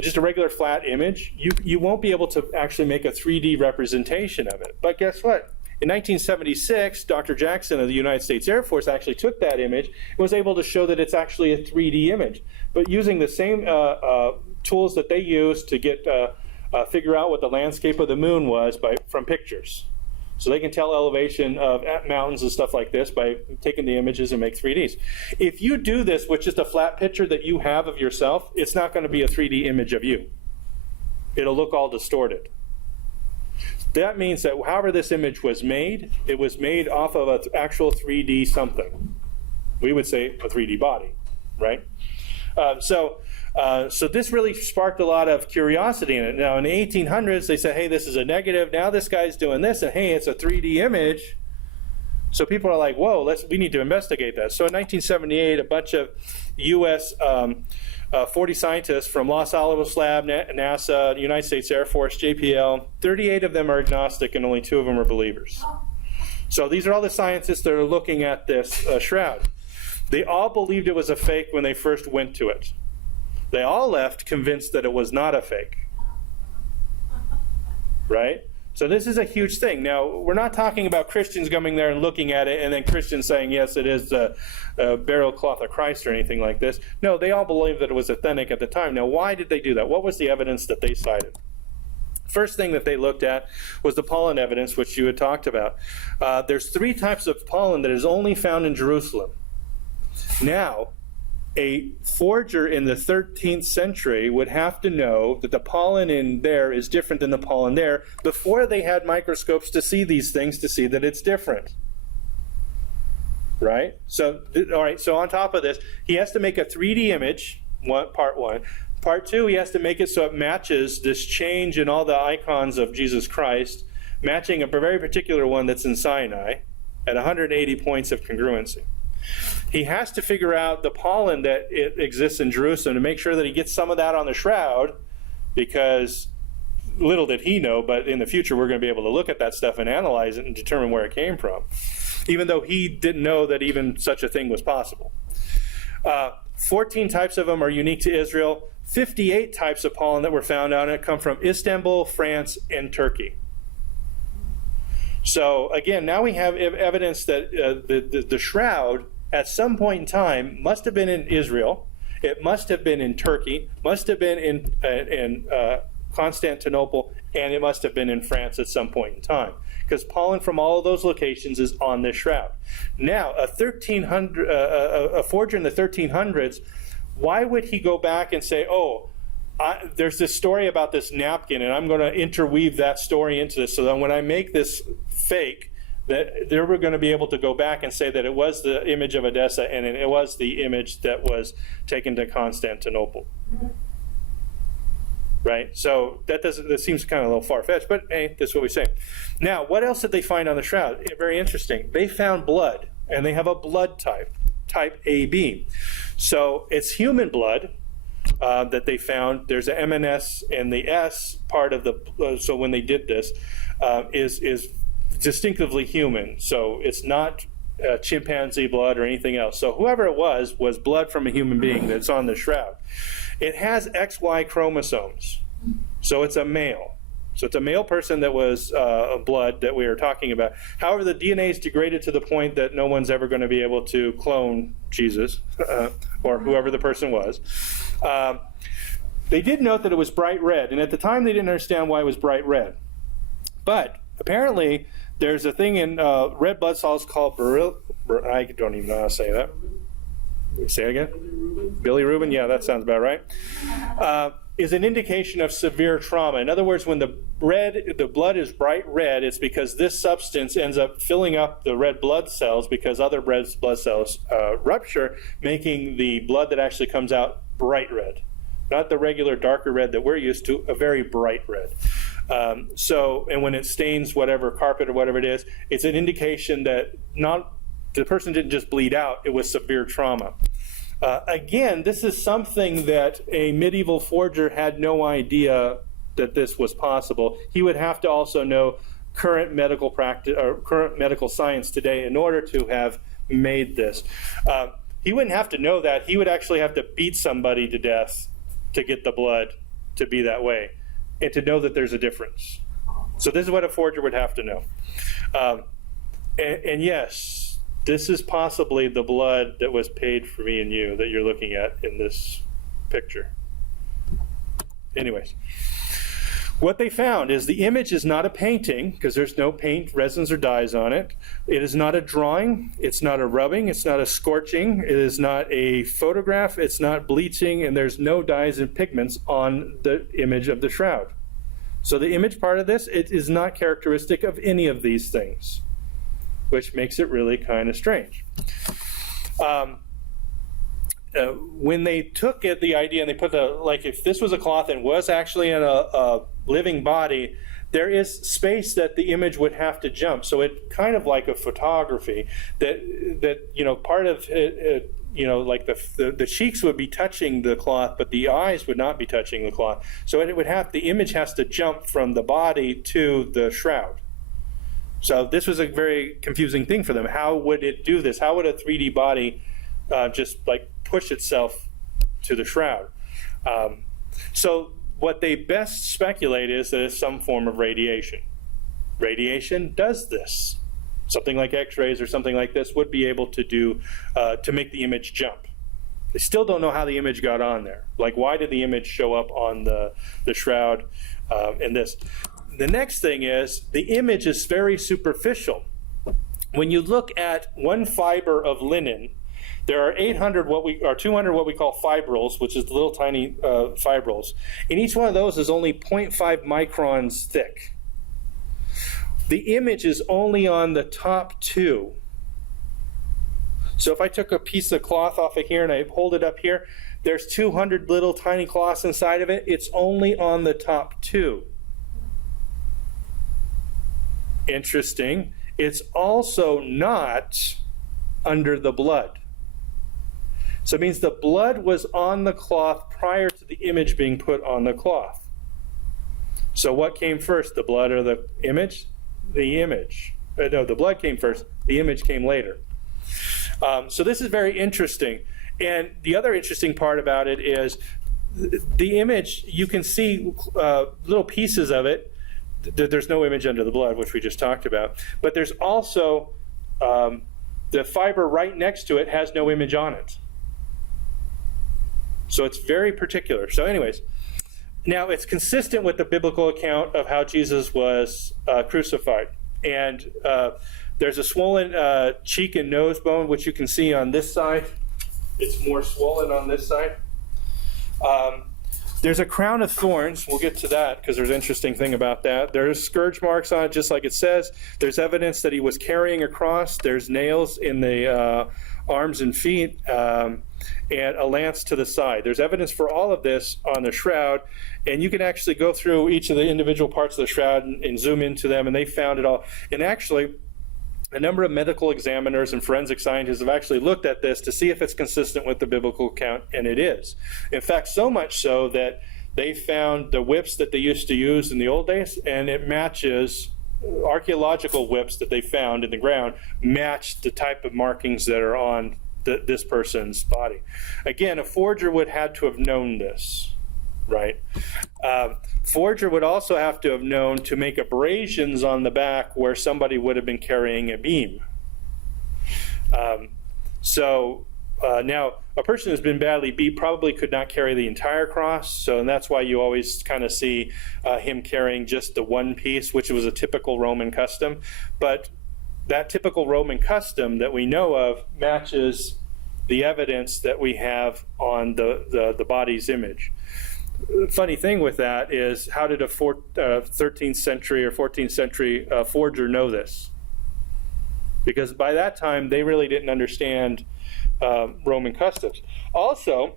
just a regular flat image, you won't be able to actually make a 3D representation of it. But guess what? In 1976, Dr. Jackson of the United States Air Force actually took that image and was able to show that it's actually a 3D image. But using the same tools that they used to get figure out what the landscape of the moon was from pictures. So they can tell elevation of mountains and stuff like this by taking the images and make 3Ds. If you do this with just a flat picture that you have of yourself, it's not going to be a 3D image of you. It'll look all distorted. That means that however this image was made, it was made off of an actual 3D something. We would say a 3D body, right? So this really sparked a lot of curiosity in it. Now, in the 1800s, they said, hey, this is a negative. Now this guy's doing this, and hey, it's a 3D image. So people are like, whoa, we need to investigate that. So in 1978, a bunch of U.S. 40 scientists from Los Alamos Lab, NASA, United States Air Force, JPL. 38 of them are agnostic and only 2 of them are believers. So these are all the scientists that are looking at this shroud. They all believed it was a fake when they first went to it. They all left convinced that it was not a fake. Right? So this is a huge thing. Now, we're not talking about Christians coming there and looking at it and then Christians saying, yes, it is a burial cloth of Christ or anything like this. No, they all believed that it was authentic at the time. Now, why did they do that? What was the evidence that they cited? First thing that they looked at was the pollen evidence, which you had talked about. There's 3 types of pollen that is only found in Jerusalem. Now, a forger in the 13th century would have to know that the pollen in there is different than the pollen there before they had microscopes to see these things, to see that it's different. Right? So, all right, so on top of this, he has to make a 3D image, part 1. Part 2, he has to make it so it matches this change in all the icons of Jesus Christ, matching a very particular one that's in Sinai at 180 points of congruency. He has to figure out the pollen that it exists in Jerusalem to make sure that he gets some of that on the shroud, because little did he know, but in the future we're going to be able to look at that stuff and analyze it and determine where it came from, even though he didn't know that even such a thing was possible. 14 types of them are unique to Israel. 58 types of pollen that were found on it come from Istanbul, France, and Turkey. So again, now we have evidence that the shroud at some point in time must have been in Israel, it must have been in Turkey, must have been in Constantinople, and it must have been in France at some point in time, because pollen from all of those locations is on this shroud. Now, a forger in the 1300s, why would he go back and say, oh, there's this story about this napkin, and I'm going to interweave that story into this, so that when I make this fake, that they were going to be able to go back and say that it was the image of Edessa and it was the image that was taken to Constantinople. Right? So that seems kind of a little far-fetched, but hey, that's what we say. Now, what else did they find on the shroud? Very interesting. They found blood, and they have a blood type AB. So it's human blood that they found. There's an MNS, and the S part of the, so when they did this, is distinctively human. So it's not chimpanzee blood or anything else. So whoever it was blood from a human being that's on the shroud. It has XY chromosomes. So it's a male. So it's a male person that was blood that we were talking about. However, the DNA is degraded to the point that no one's ever going to be able to clone Jesus or whoever the person was. They did note that it was bright red, and at the time they didn't understand why it was bright red. But apparently there's a thing in red blood cells called I don't even know how to say that. Say it again? Bilirubin? Yeah, that sounds about right. Is an indication of severe trauma. In other words, when the blood is bright red, it's because this substance ends up filling up the red blood cells because other red blood cells rupture, making the blood that actually comes out bright red. Not the regular darker red that we're used to, a very bright red. And when it stains whatever carpet or whatever it is, it's an indication that the person didn't just bleed out, it was severe trauma. Again, this is something that a medieval forger had no idea that this was possible. He would have to also know current medical practice or current medical science today in order to have made this. He wouldn't have to know that. He would actually have to beat somebody to death to get the blood to be that way and to know that there's a difference. So this is what a forger would have to know. And yes, this is possibly the blood that was paid for me and you that you're looking at in this picture. Anyways, what they found is the image is not a painting because there's no paint, resins, or dyes on it. It is not a drawing. It's not a rubbing. It's not a scorching. It is not a photograph. It's not bleaching, and there's no dyes and pigments on the image of the shroud. So the image part of this, it is not characteristic of any of these things, which makes it really kind of strange. When they took it, the idea, and they put if this was a cloth and was actually in a living body, there is space that the image would have to jump. So it kind of like a photography that part of it, like the cheeks would be touching the cloth, but the eyes would not be touching the cloth. So the image has to jump from the body to the shroud. So this was a very confusing thing for them. How would it do this? How would a 3D body just like push itself to the shroud? So what they best speculate is that it's some form of radiation. Radiation does this. Something like X-rays or something like this would be able to do to make the image jump. They still don't know how the image got on there. Like, why did the image show up on the shroud in this? The next thing is the image is very superficial. When you look at one fiber of linen, there are 200 what we call fibrils, which is the little tiny fibrils. And each one of those is only 0.5 microns thick. The image is only on the top 2. So if I took a piece of cloth off of here and I hold it up here, there's 200 little tiny cloths inside of it. It's only on the top 2. Interesting. It's also not under the blood. So it means the blood was on the cloth prior to the image being put on the cloth. So what came first, the blood or the image? The image. No, the blood came first. The image came later. So this is very interesting. And the other interesting part about it is the image, you can see little pieces of it. There's no image under the blood, which we just talked about. But there's also the fiber right next to it has no image on it. So it's very particular. So anyways, now it's consistent with the biblical account of how Jesus was crucified. And there's a swollen cheek and nose bone, which you can see on this side. It's more swollen on this side. There's a crown of thorns. We'll get to that because there's an interesting thing about that. There's scourge marks on it, just like it says. There's evidence that he was carrying a cross. There's nails in the arms and feet, and a lance to the side. There's evidence for all of this on the shroud, and you can actually go through each of the individual parts of the shroud and zoom into them, and they found it all. And actually, a number of medical examiners and forensic scientists have actually looked at this to see if it's consistent with the biblical account, and it is. In fact, so much so that they found the whips that they used to use in the old days, and it matches archaeological whips that they found in the ground, match the type of markings that are on this person's body. Again, a forger would have to have known this, right? Forger would also have to have known to make abrasions on the back where somebody would have been carrying a beam. Now, a person who's been badly beat probably could not carry the entire cross, and that's why you always kind of see him carrying just the one piece, which was a typical Roman custom. But that typical Roman custom that we know of matches the evidence that we have on the body's image. The funny thing with that is, how did a 13th century or 14th century forger know this? Because by that time, they really didn't understand Roman customs. Also,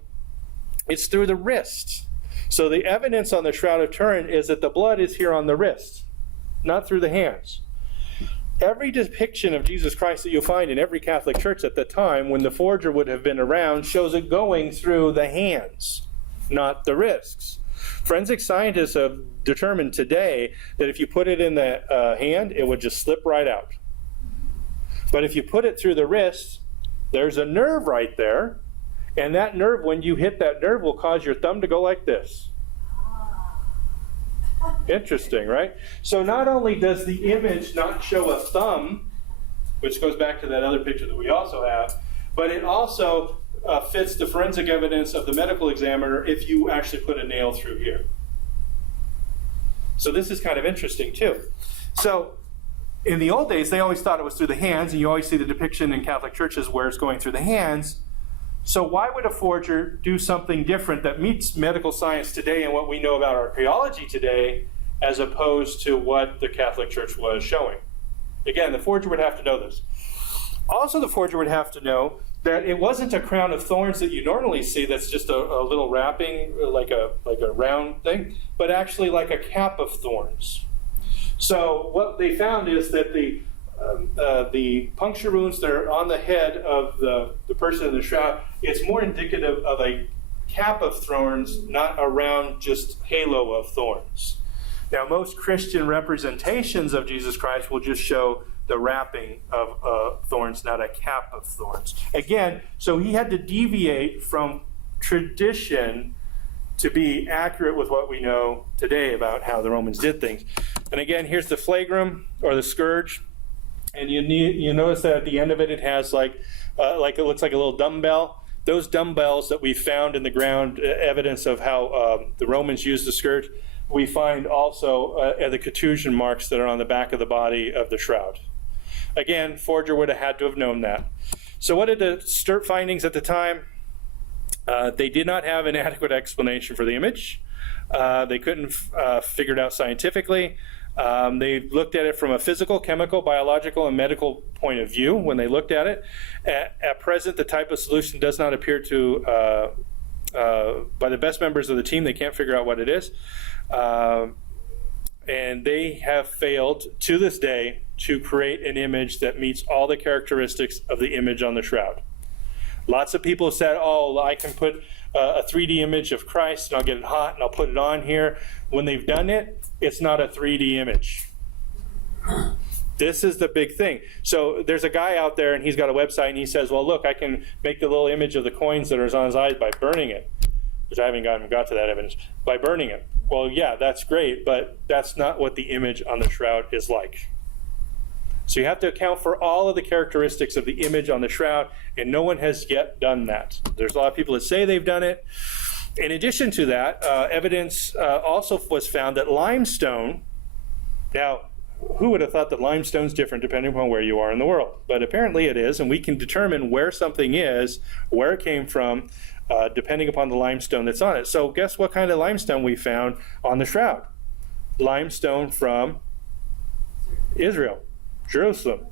it's through the wrist. So the evidence on the Shroud of Turin is that the blood is here on the wrist, not through the hands. Every depiction of Jesus Christ that you'll find in every Catholic church at the time, when the forger would have been around, shows it going through the hands, not the wrists. Forensic scientists have determined today that if you put it in the hand, it would just slip right out. But if you put it through the wrist, there's a nerve right there, and that nerve, when you hit that nerve, will cause your thumb to go like this. Interesting, right? So not only does the image not show a thumb, which goes back to that other picture that we also have, but it also fits the forensic evidence of the medical examiner if you actually put a nail through here. So this is kind of interesting too. So in the old days, they always thought it was through the hands, and you always see the depiction in Catholic churches where it's going through the hands. So why would a forger do something different that meets medical science today and what we know about archaeology today, as opposed to what the Catholic Church was showing? Again, the forger would have to know this. Also, the forger would have to know that it wasn't a crown of thorns that you normally see that's just a little wrapping, like a round thing, but actually like a cap of thorns. So what they found is that the the puncture wounds that are on the head of the person in the shroud, it's more indicative of a cap of thorns, not a round just halo of thorns. Now, most Christian representations of Jesus Christ will just show the wrapping of thorns, not a cap of thorns. Again, so he had to deviate from tradition to be accurate with what we know today about how the Romans did things. And again, here's the flagrum, or the scourge. And you notice that at the end of it, it has like it looks like a little dumbbell. Those dumbbells that we found in the ground, evidence of how the Romans used the scourge, we find also the contusion marks that are on the back of the body of the shroud. Again, Forger would have had to have known that. So what are the STURP findings at the time? They did not have an adequate explanation for the image. They couldn't figure it out scientifically. They looked at it from a physical, chemical, biological, and medical point of view when they looked at it. At present, the type of solution does not appear to, by the best members of the team, they can't figure out what it is. And they have failed, to this day, to create an image that meets all the characteristics of the image on the shroud. Lots of people have said, oh, I can put a 3D image of Christ and I'll get it hot and I'll put it on here. When they've done it, it's not a 3D image. This is the big thing. So there's a guy out there and he's got a website and he says, well, look, I can make the little image of the coins that are on his eyes by burning it, which I haven't got to that evidence, by burning it. Well, yeah, that's great, but that's not what the image on the shroud is like. So you have to account for all of the characteristics of the image on the shroud, and no one has yet done that. There's a lot of people that say they've done it. In addition to that, evidence also was found that limestone, now, who would have thought that limestone's different depending upon where you are in the world? But apparently it is, and we can determine where something is, where it came from, depending upon the limestone that's on it. So guess what kind of limestone we found on the shroud? Limestone from Israel. Jerusalem.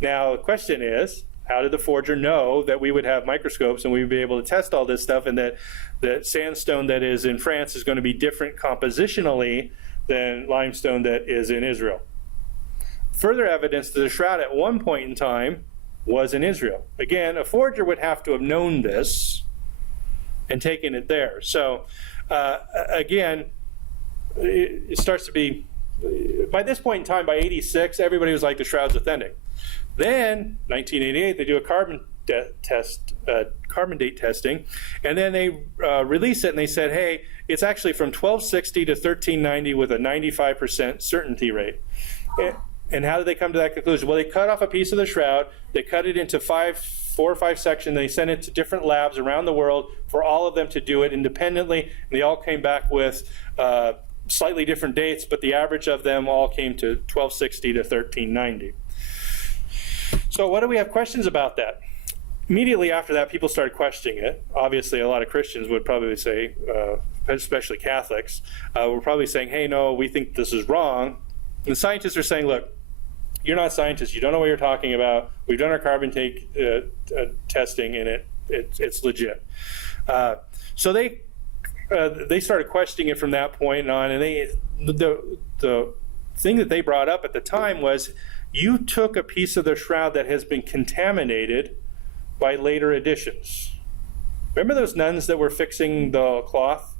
Now, the question is, how did the forger know that we would have microscopes and we would be able to test all this stuff, and that the sandstone that is in France is going to be different compositionally than limestone that is in Israel? Further evidence that the shroud at one point in time was in Israel. Again, a forger would have to have known this and taken it there. So, again, it starts to be, by this point in time, by 86, everybody was like, the shroud's authentic. Then, 1988, they do a carbon date testing, and then they release it, and they said, hey, it's actually from 1260 to 1390 with a 95% certainty rate. And how did they come to that conclusion? Well, they cut off a piece of the shroud, they cut it into 4 or 5 sections, they sent it to different labs around the world for all of them to do it independently, and they all came back with slightly different dates, but the average of them all came to 1260 to 1390. So what do we have questions about that? Immediately after that, people started questioning it. Obviously, a lot of Christians would probably say, especially Catholics, were probably saying, hey, no, we think this is wrong. And the scientists are saying, look, you're not scientists. You don't know what you're talking about. We've done our carbon testing, and it's legit. So they started questioning it from that point on, and the thing that they brought up at the time was, you took a piece of the shroud that has been contaminated by later additions. Remember those nuns that were fixing the cloth?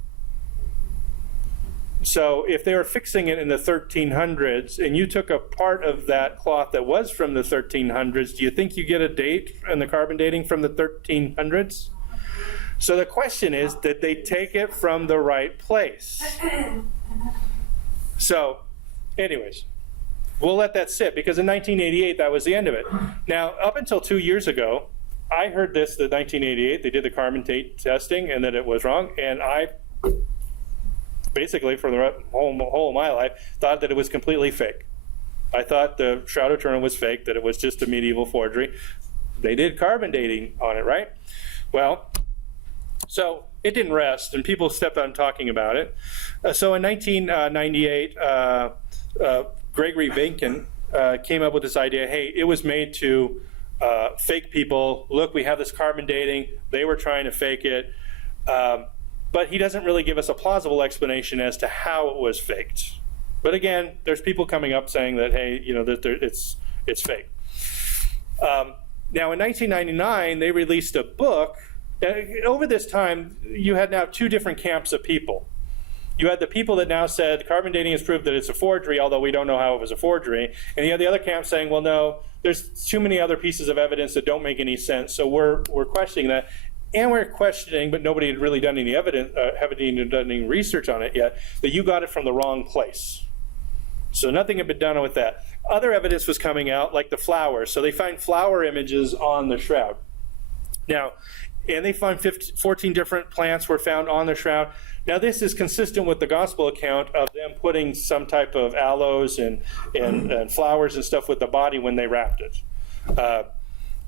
So if they were fixing it in the 1300s and you took a part of that cloth that was from the 1300s, do you think you get a date in the carbon dating from the 1300s? So the question is, did they take it from the right place? So, anyways, we'll let that sit, because in 1988, that was the end of it. Now, up until 2 years ago, I heard this, that 1988, they did the carbon date testing and that it was wrong, and I basically, for the whole of my life, thought that it was completely fake. I thought the Shroud of Turin was fake, that it was just a medieval forgery. They did carbon dating on it, right? Well, so it didn't rest, and people stepped on talking about it. So in 1998, Gregory Bacon came up with this idea, hey, it was made to fake people. Look, we have this carbon dating. They were trying to fake it. But he doesn't really give us a plausible explanation as to how it was faked. But again, there's people coming up saying that, hey, you know, that it's fake. Now, in 1999, they released a book. Over this time, you had now two different camps of people. You had the people that now said carbon dating has proved that it's a forgery, although we don't know how it was a forgery. And you had the other camp saying, well, no, there's too many other pieces of evidence that don't make any sense, so we're questioning that. And we're questioning, but nobody had really done any evidence, haven't even done any research on it yet, that you got it from the wrong place. So nothing had been done with that. Other evidence was coming out, like the flowers. So they find flower images on the shroud. Now, and they find 14 different plants were found on the shroud. Now, this is consistent with the gospel account of them putting some type of aloes and flowers and stuff with the body when they wrapped it.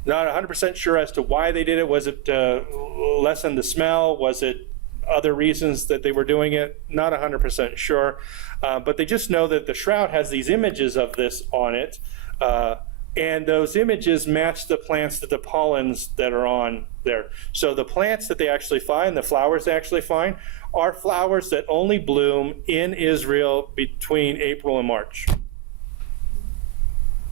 Not 100% sure as to why they did it. Was it lessen the smell? Was it other reasons that they were doing it? Not 100% sure. But they just know that the shroud has these images of this on it. And those images match the plants, the pollens that are on there. So the plants that they actually find, the flowers they actually find, are flowers that only bloom in Israel between April and March.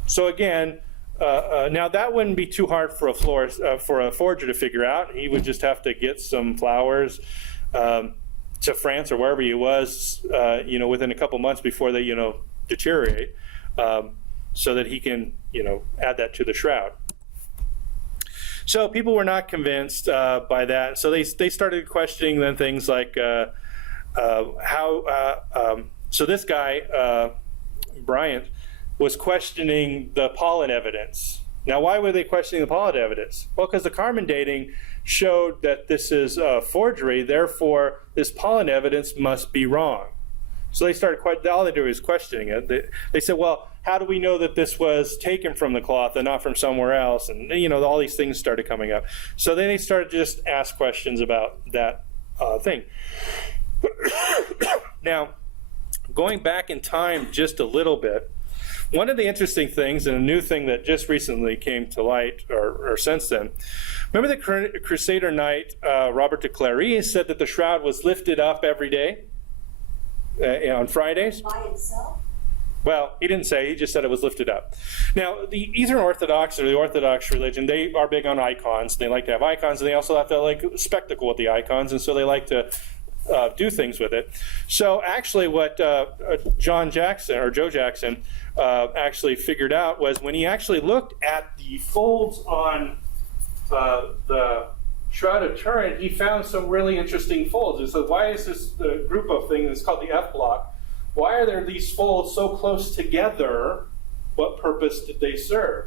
So again, now that wouldn't be too hard for a forger to figure out. He would just have to get some flowers to France or wherever he was, within a couple months before they, deteriorate, so that he can, add that to the shroud. So people were not convinced by that. So they started questioning then things like so this guy, Bryant, was questioning the pollen evidence. Now, why were they questioning the pollen evidence? Well, because the carbon dating showed that this is a forgery, therefore this pollen evidence must be wrong. So they started, all they do is questioning it. They said, well, how do we know that this was taken from the cloth and not from somewhere else? And, all these things started coming up. So then they started to just ask questions about that thing. Now, going back in time just a little bit, one of the interesting things, and a new thing that just recently came to light, or since then, remember the Crusader Knight, Robert de Clary, said that the shroud was lifted up every day on Fridays? By itself? Well, he didn't say, he just said it was lifted up. Now, the Eastern Orthodox, or the Orthodox religion, they are big on icons. They like to have icons, and they also have to like spectacle with the icons, and so they like to do things with it. So actually what Joe Jackson actually figured out was when he actually looked at the folds on the Shroud of Turin, he found some really interesting folds. He said, why is this the group of things, it's called the F block, why are there these folds so close together? What purpose did they serve?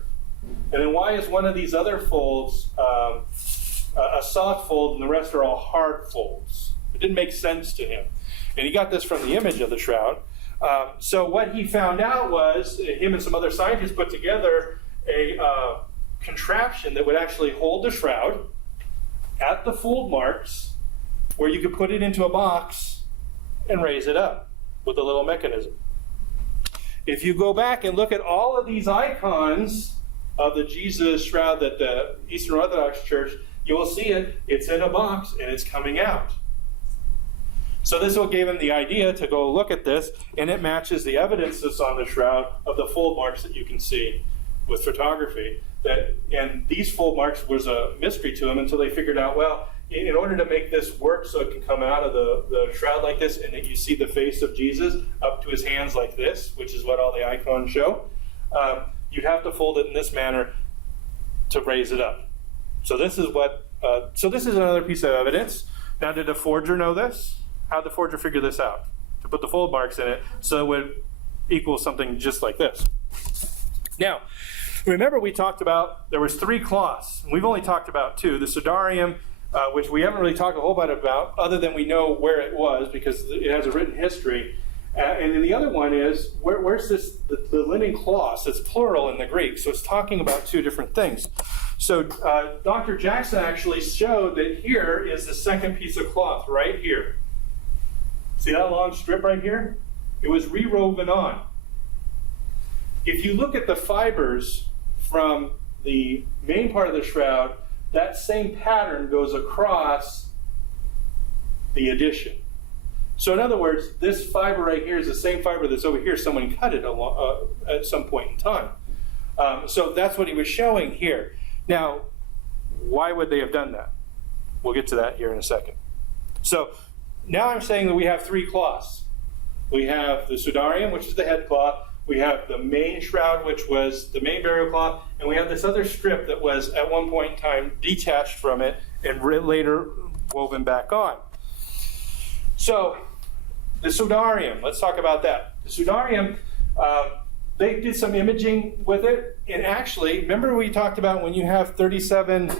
And then why is one of these other folds a soft fold and the rest are all hard folds? It didn't make sense to him. And he got this from the image of the shroud. So what he found out was, him and some other scientists put together a contraption that would actually hold the shroud at the fold marks, where you could put it into a box and raise it up with a little mechanism. If you go back and look at all of these icons of the Jesus shroud that the Eastern Orthodox Church, you will see it. It's in a box and it's coming out. So this is what gave him the idea to go look at this, and it matches the evidence that's on the shroud of the fold marks that you can see with photography. And these fold marks was a mystery to them until they figured out, well, in order to make this work so it can come out of the shroud like this, and that you see the face of Jesus up to his hands like this, which is what all the icons show, you'd have to fold it in this manner to raise it up. So this is another piece of evidence. Now, did the forger know this? How did the forger figure this out? To put the fold marks in it so it would equal something just like this. Now, remember we talked about, there was 3 cloths. We've only talked about 2. The Sudarium, which we haven't really talked a whole lot about, other than we know where it was because it has a written history. And then the other one is, where's this, the linen cloths? It's plural in the Greek, so it's talking about 2 different things. So Dr. Jackson actually showed that here is the second piece of cloth right here. See that long strip right here? It was rewoven on. If you look at the fibers from the main part of the shroud, that same pattern goes across the addition. So in other words, this fiber right here is the same fiber that's over here. Someone cut it at some point in time. So that's what he was showing here. Now, why would they have done that? We'll get to that here in a second. So now I'm saying that we have three cloths. We have the Sudarium, which is the head cloth. We have the main shroud, which was the main burial cloth. And we have this other strip that was at one point in time detached from it and later woven back on. So the Sudarium, let's talk about that. The Sudarium, they did some imaging with it. And actually, remember we talked about when you have 37,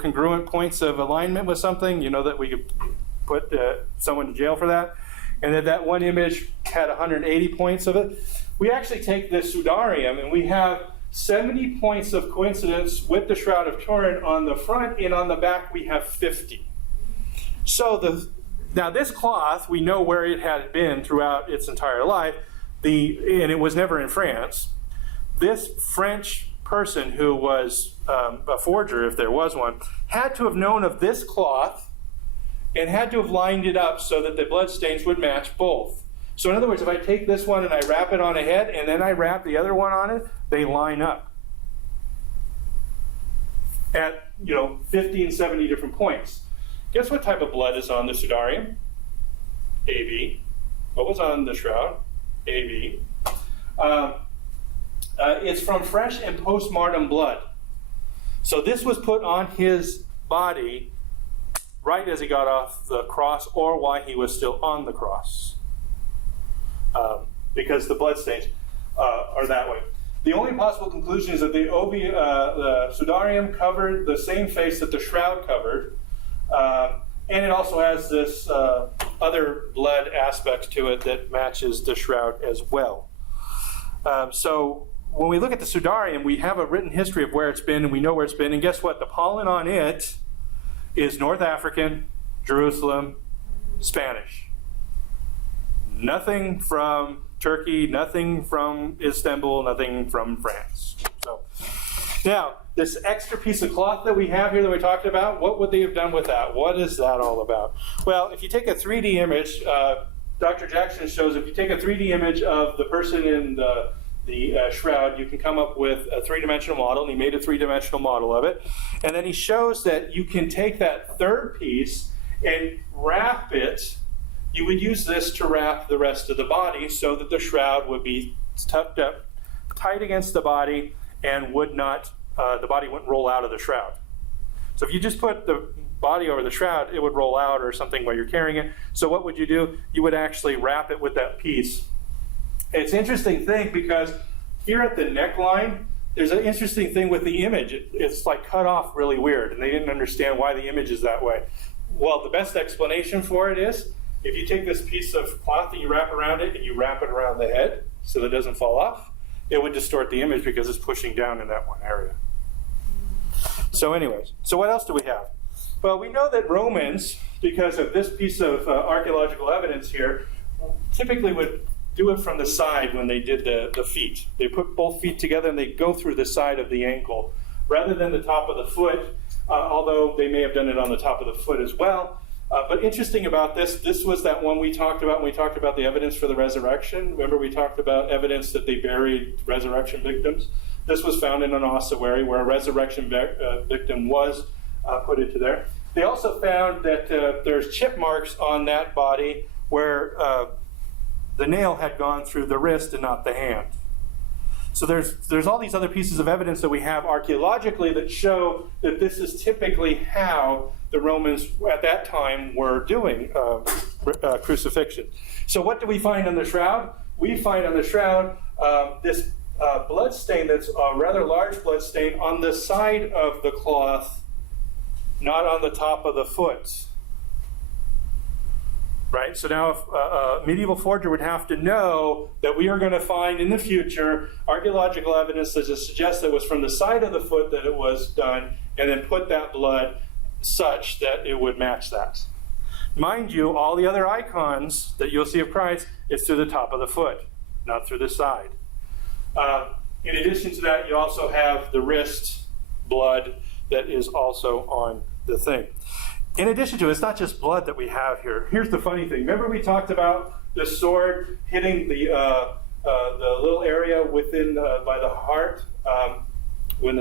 congruent points of alignment with something, that we could put someone to jail for that? And that one image had 180 points of it. We actually take this Sudarium and we have 70 points of coincidence with the Shroud of Turin on the front, and on the back we have 50. So now this cloth, we know where it had been throughout its entire life, and it was never in France. This French person who was a forger, if there was one, had to have known of this cloth and had to have lined it up so that the bloodstains would match both. So in other words, if I take this one and I wrap it on a head and then I wrap the other one on it, they line up at 50 and 70 different points. Guess what type of blood is on the Sudarium? AB. What was on the shroud? AB. It's from fresh and postmortem blood. So this was put on his body right as he got off the cross, or while he was still on the cross, because the bloodstains are that way. The only possible conclusion is that the Sudarium covered the same face that the shroud covered, and it also has this other blood aspect to it that matches the shroud as well. So when we look at the Sudarium, we have a written history of where it's been, and we know where it's been, and guess what? The pollen on it is North African, Jerusalem, Spanish. Nothing from Turkey, nothing from Istanbul, nothing from France. So now, this extra piece of cloth that we have here that we talked about, what would they have done with that? What is that all about? Well, if you take a 3D image, Dr. Jackson shows if you take a 3D image of the person in the shroud, you can come up with a three-dimensional model, and he made a three-dimensional model of it. And then he shows that you can take that third piece and wrap it. You would use this to wrap the rest of the body so that the shroud would be tucked up tight against the body and would not, the body wouldn't roll out of the shroud. So if you just put the body over the shroud, it would roll out or something while you're carrying it. So what would you do? You would actually wrap it with that piece. It's an interesting thing because here at the neckline, there's an interesting thing with the image. It's like cut off really weird, and they didn't understand why the image is that way. Well, the best explanation for it is if you take this piece of cloth and you wrap around it and you wrap it around the head so that it doesn't fall off, it would distort the image because it's pushing down in that one area. So anyways, so what else do we have? Well, we know that Romans, because of this piece of archaeological evidence here, typically would do it from the side when they did the feet. They put both feet together and they go through the side of the ankle rather than the top of the foot, although they may have done it on the top of the foot as well. But interesting about this was that one we talked about when we talked about the evidence for the resurrection. Remember we talked about evidence that they buried resurrection victims? This was found in an ossuary where a resurrection victim was put into there. They also found that there's chip marks on that body where the nail had gone through the wrist and not the hand. So there's all these other pieces of evidence that we have archaeologically that show that this is typically how the Romans at that time were doing crucifixion. So what do we find on the shroud? We find on the shroud this blood stain that's a rather large blood stain on the side of the cloth, not on the top of the foot. Right? So now if a medieval forger would have to know that we are going to find in the future archaeological evidence that suggests that it was from the side of the foot that it was done, and then put that blood such that it would match that. Mind you, all the other icons that you'll see of Christ is through the top of the foot, not through the side. In addition to that, you also have the wrist blood that is also on the thing. In addition to it, it's not just blood that we have here. Here's the funny thing. Remember we talked about the sword hitting the the little area within by the heart, when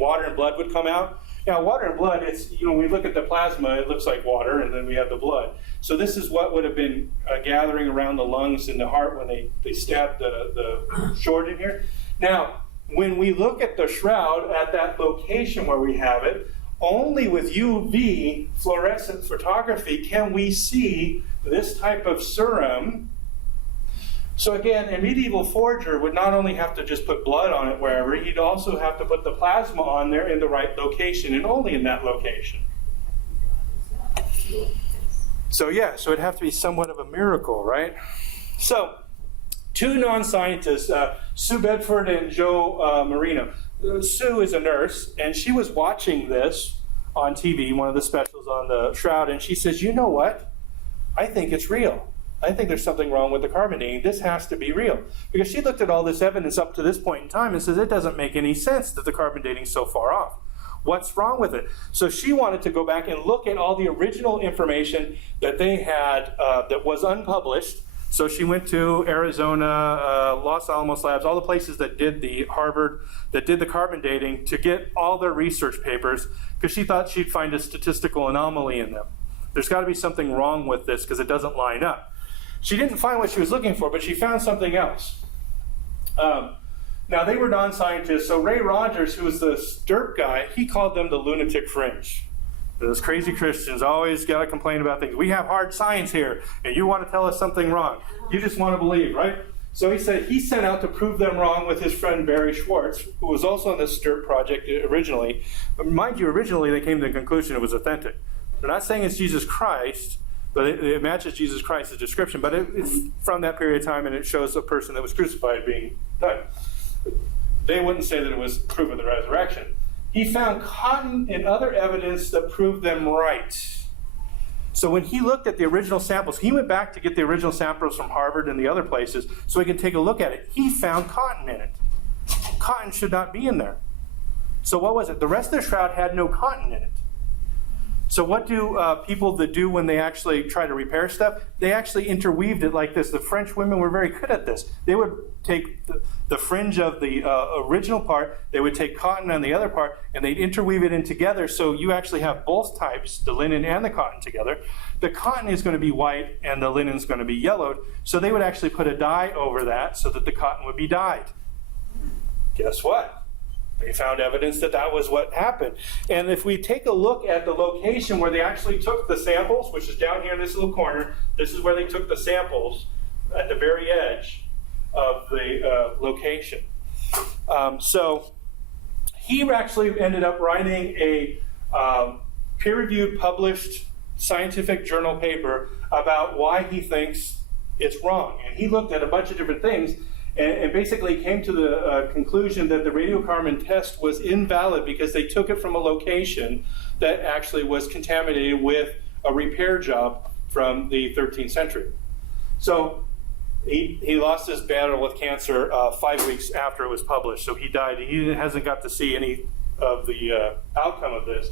water and blood would come out. Now, water and blood, it's, when we look at the plasma, it looks like water, and then we have the blood. So this is what would have been gathering around the lungs and the heart when they stabbed the short in here. Now, when we look at the shroud at that location where we have it, only with UV fluorescent photography can we see this type of serum. So again, a medieval forger would not only have to just put blood on it wherever, he'd also have to put the plasma on there in the right location, and only in that location. So yeah, so it'd have to be somewhat of a miracle, right? So, two non-scientists, Sue Bedford and Joe Marino. Sue is a nurse, and she was watching this on TV, one of the specials on the shroud, and she says, you know what? I think it's real. I think there's something wrong with the carbon dating. This has to be real. Because she looked at all this evidence up to this point in time and says, it doesn't make any sense that the carbon dating is so far off. What's wrong with it? So she wanted to go back and look at all the original information that they had that was unpublished. So she went to Arizona, Los Alamos Labs, all the places that did the Harvard, that did the carbon dating, to get all their research papers, because she thought she'd find a statistical anomaly in them. There's got to be something wrong with this because it doesn't line up. She didn't find what she was looking for, but she found something else. Now, they were non-scientists, so Ray Rogers, who was the STURP guy, he called them the lunatic fringe. Those crazy Christians always got to complain about things. We have hard science here, and you want to tell us something wrong. You just want to believe, right? So he said he set out to prove them wrong with his friend Barry Schwartz, who was also on this STURP project originally. But mind you, originally they came to the conclusion it was authentic. They're not saying it's Jesus Christ, but it matches Jesus Christ's description, but it's from that period of time, and it shows a person that was crucified being done. They wouldn't say that it was proof of the resurrection. He found cotton and other evidence that proved them right. So when he looked at the original samples, he went back to get the original samples from Harvard and the other places so he could take a look at it. He found cotton in it. Cotton should not be in there. So what was it? The rest of the shroud had no cotton in it. So what do people that do when they actually try to repair stuff? They actually interweaved it like this. The French women were very good at this. They would take the fringe of the original part, they would take cotton on the other part, and they'd interweave it in together, so you actually have both types, the linen and the cotton together. The cotton is going to be white and the linen is going to be yellowed, so they would actually put a dye over that so that the cotton would be dyed. Guess what? They found evidence that that was what happened. And if we take a look at the location where they actually took the samples, which is down here in this little corner, this is where they took the samples at the very edge of the location. So he actually ended up writing a peer-reviewed, published scientific journal paper about why he thinks it's wrong. And he looked at a bunch of different things and basically came to the conclusion that the radiocarbon test was invalid because they took it from a location that actually was contaminated with a repair job from the 13th century. So he lost his battle with cancer 5 weeks after it was published. So he died. He hasn't got to see any of the outcome of this.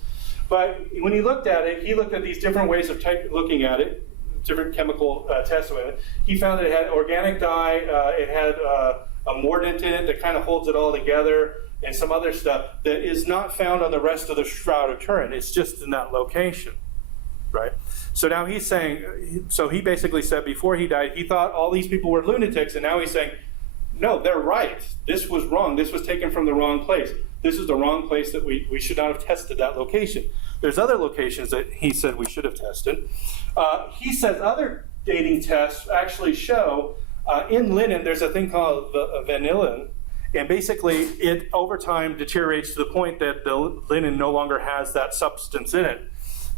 But when he looked at it, he looked at these different ways of looking at it, different chemical tests with it. He found that it had organic dye, it had a mordant in it that kind of holds it all together, and some other stuff that is not found on the rest of the Shroud of Turin. It's just in that location, right? So now he's saying, so he basically said before he died, he thought all these people were lunatics, and now he's saying, no, they're right. This was wrong. This was taken from the wrong place. This is the wrong place that we should not have tested that location. There's other locations that he said we should have tested. He says other dating tests actually show in linen there's a thing called vanillin, and basically it over time deteriorates to the point that the linen no longer has that substance in it.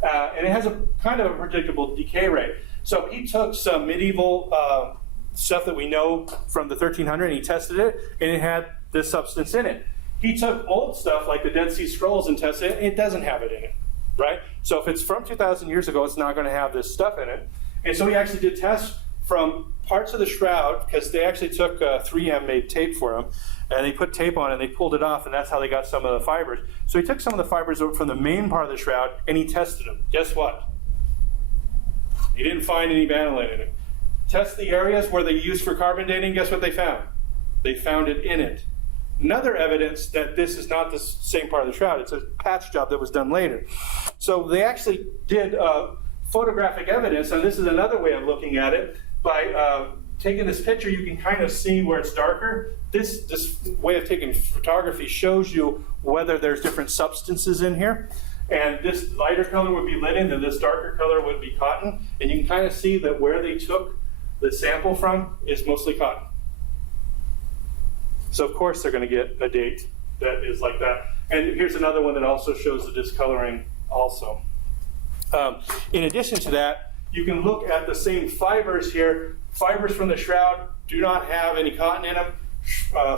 And it has a kind of a predictable decay rate. So he took some medieval stuff that we know from the 1300s and he tested it, and it had this substance in it. He took old stuff like the Dead Sea Scrolls and tested it, and it doesn't have it in it, right? So if it's from 2,000 years ago, it's not going to have this stuff in it. And so he actually did tests from parts of the shroud, because they actually took 3M made tape for him, and they put tape on it and they pulled it off, and that's how they got some of the fibers. So he took some of the fibers from the main part of the shroud and he tested them. Guess what? He didn't find any vanillin in it. test the areas where they used for carbon dating. Guess what they found? They found it in it. Another evidence that this is not the same part of the shroud. It's a patch job that was done later. So they actually did photographic evidence, and this is another way of looking at it. By taking this picture, you can kind of see where it's darker. This way of taking photography shows you whether there's different substances in here. And this lighter color would be linen, and this darker color would be cotton. And you can kind of see that where they took the sample from is mostly cotton. So of course they're going to get a date that is like that. And here's another one that also shows the discoloring also. In addition to that, you can look at the same fibers here. Fibers from the shroud do not have any cotton in them.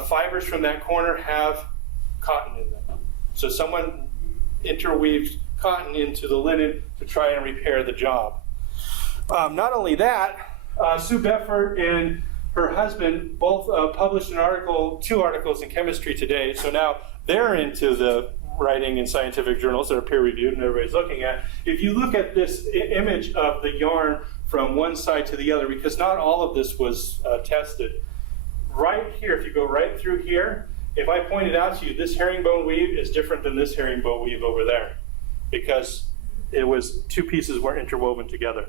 Fibers from that corner have cotton in them. So someone interweaved cotton into the linen to try and repair the job. Not only that, Sue Beffert and her husband both published two articles in Chemistry Today. So now they're into the writing in scientific journals that are peer-reviewed and everybody's looking at. If you look at this image of the yarn from one side to the other, because not all of this was tested, right here, if you go right through here, if I pointed out to you, this herringbone weave is different than this herringbone weave over there, because it was two pieces were interwoven together.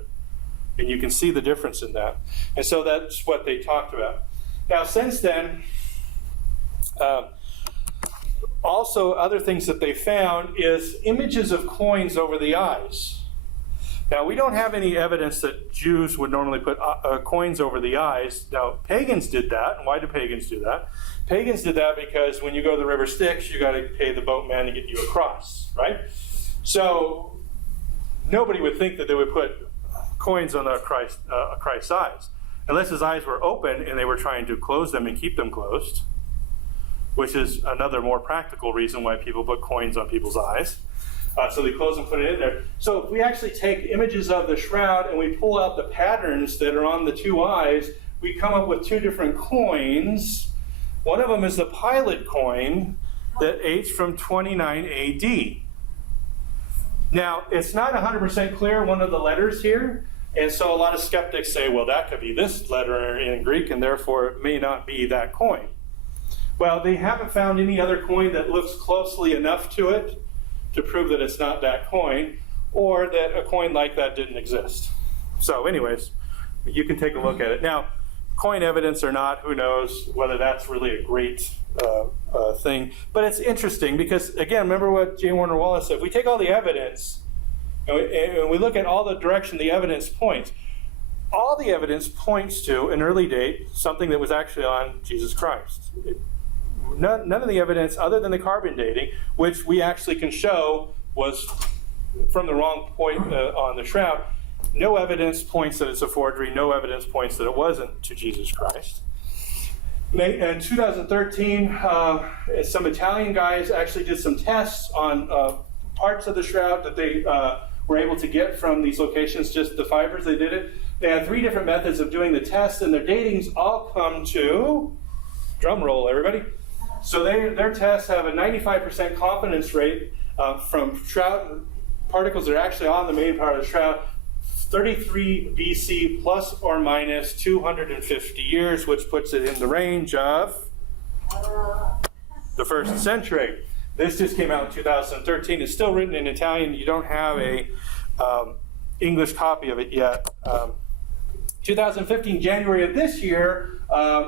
And you can see the difference in that. And so that's what they talked about. Now, since then, also other things that they found is images of coins over the eyes. Now, we don't have any evidence that Jews would normally put coins over the eyes. Now, pagans did that. And why do pagans do that? Pagans did that because when you go to the river Styx, you got to pay the boatman to get you across, right? So nobody would think that they would put coins on Christ's eyes, unless his eyes were open and they were trying to close them and keep them closed, which is another more practical reason why people put coins on people's eyes. So they close and put it in there. So if we actually take images of the shroud and we pull out the patterns that are on the two eyes, we come up with two different coins. One of them is the pilot coin that dates from 29 AD. Now, it's not 100% clear one of the letters here, and so a lot of skeptics say, well, that could be this letter in Greek, and therefore it may not be that coin. Well, they haven't found any other coin that looks closely enough to it to prove that it's not that coin, or that a coin like that didn't exist. So anyways, you can take a look at it. Now, coin evidence or not, who knows whether that's really a great thing. But it's interesting because, again, remember what J. Warner Wallace said. If we take all the evidence and we look at all the direction the evidence points, all the evidence points to an early date, something that was actually on Jesus Christ. None of the evidence other than the carbon dating, which we actually can show was from the wrong point on the shroud. No evidence points that it's a forgery. No evidence points that it wasn't to Jesus Christ. In 2013, some Italian guys actually did some tests on parts of the shroud that they were able to get from these locations, just the fibers, they did it. They had 3 different methods of doing the test, and their datings all come to, drum roll everybody. So their tests have a 95% confidence rate from shroud particles that are actually on the main part of the shroud, 33 BC plus or minus 250 years, which puts it in the range of the 1st century. This just came out in 2013. It's still written in Italian. You don't have a English copy of it yet. 2015, January of this year,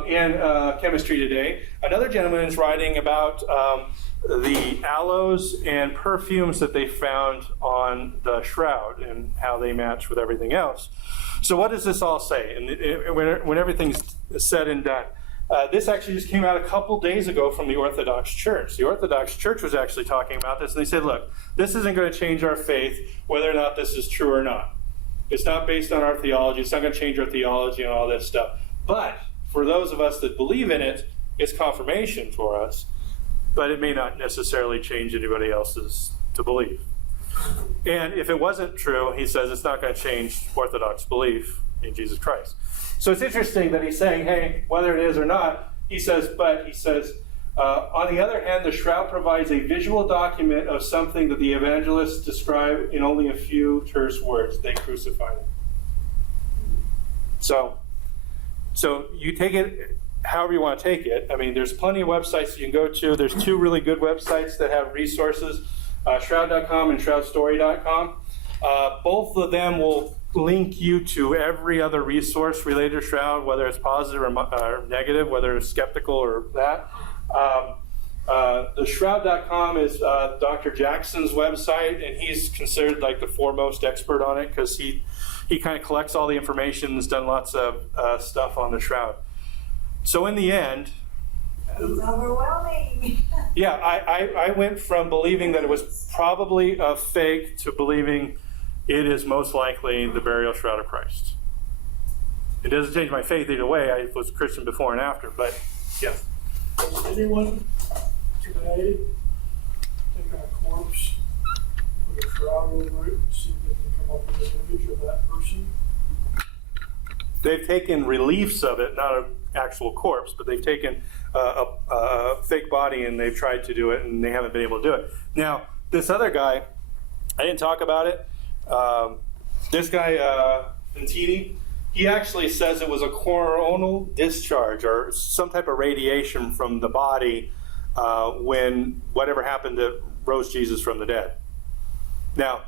in Chemistry Today, another gentleman is writing about the aloes and perfumes that they found on the shroud and how they match with everything else. So what does this all say? And when everything's said and done, this actually just came out a couple days ago from the Orthodox Church. The Orthodox Church was actually talking about this, and they said, look, this isn't going to change our faith, whether or not this is true or not. It's not based on our theology. It's not going to change our theology and all this stuff. But for those of us that believe in it, it's confirmation for us. But it may not necessarily change anybody else's to believe. And if it wasn't true, he says it's not going to change Orthodox belief in Jesus Christ. So it's interesting that he's saying, hey, whether it is or not, he says, on the other hand, the shroud provides a visual document of something that the evangelists describe in only a few terse words. They crucified him. So So you take it however you want to take it. I mean, there's plenty of websites you can go to. There's two really good websites that have resources, shroud.com and shroudstory.com. Both of them will link you to every other resource related to Shroud, whether it's positive or negative, whether it's skeptical or that. The shroud.com is Dr. Jackson's website, and he's considered like the foremost expert on it because he kind of collects all the information and has done lots of stuff on the Shroud. So in the end, It's overwhelming. yeah, I went from believing that it was probably a fake to believing it is most likely the burial shroud of Christ. It doesn't change my faith either way. I was Christian before and after, but yeah. Does anyone today take a corpse, put a shroud over it, and see if they can come up with an image of that person? They've taken reliefs of it, not an actual corpse, but they've taken a fake body and they've tried to do it, and they haven't been able to do it. Now, this other guy, I didn't talk about it. This guy, Ventini, he actually says it was a coronal discharge or some type of radiation from the body when whatever happened that rose Jesus from the dead. Now,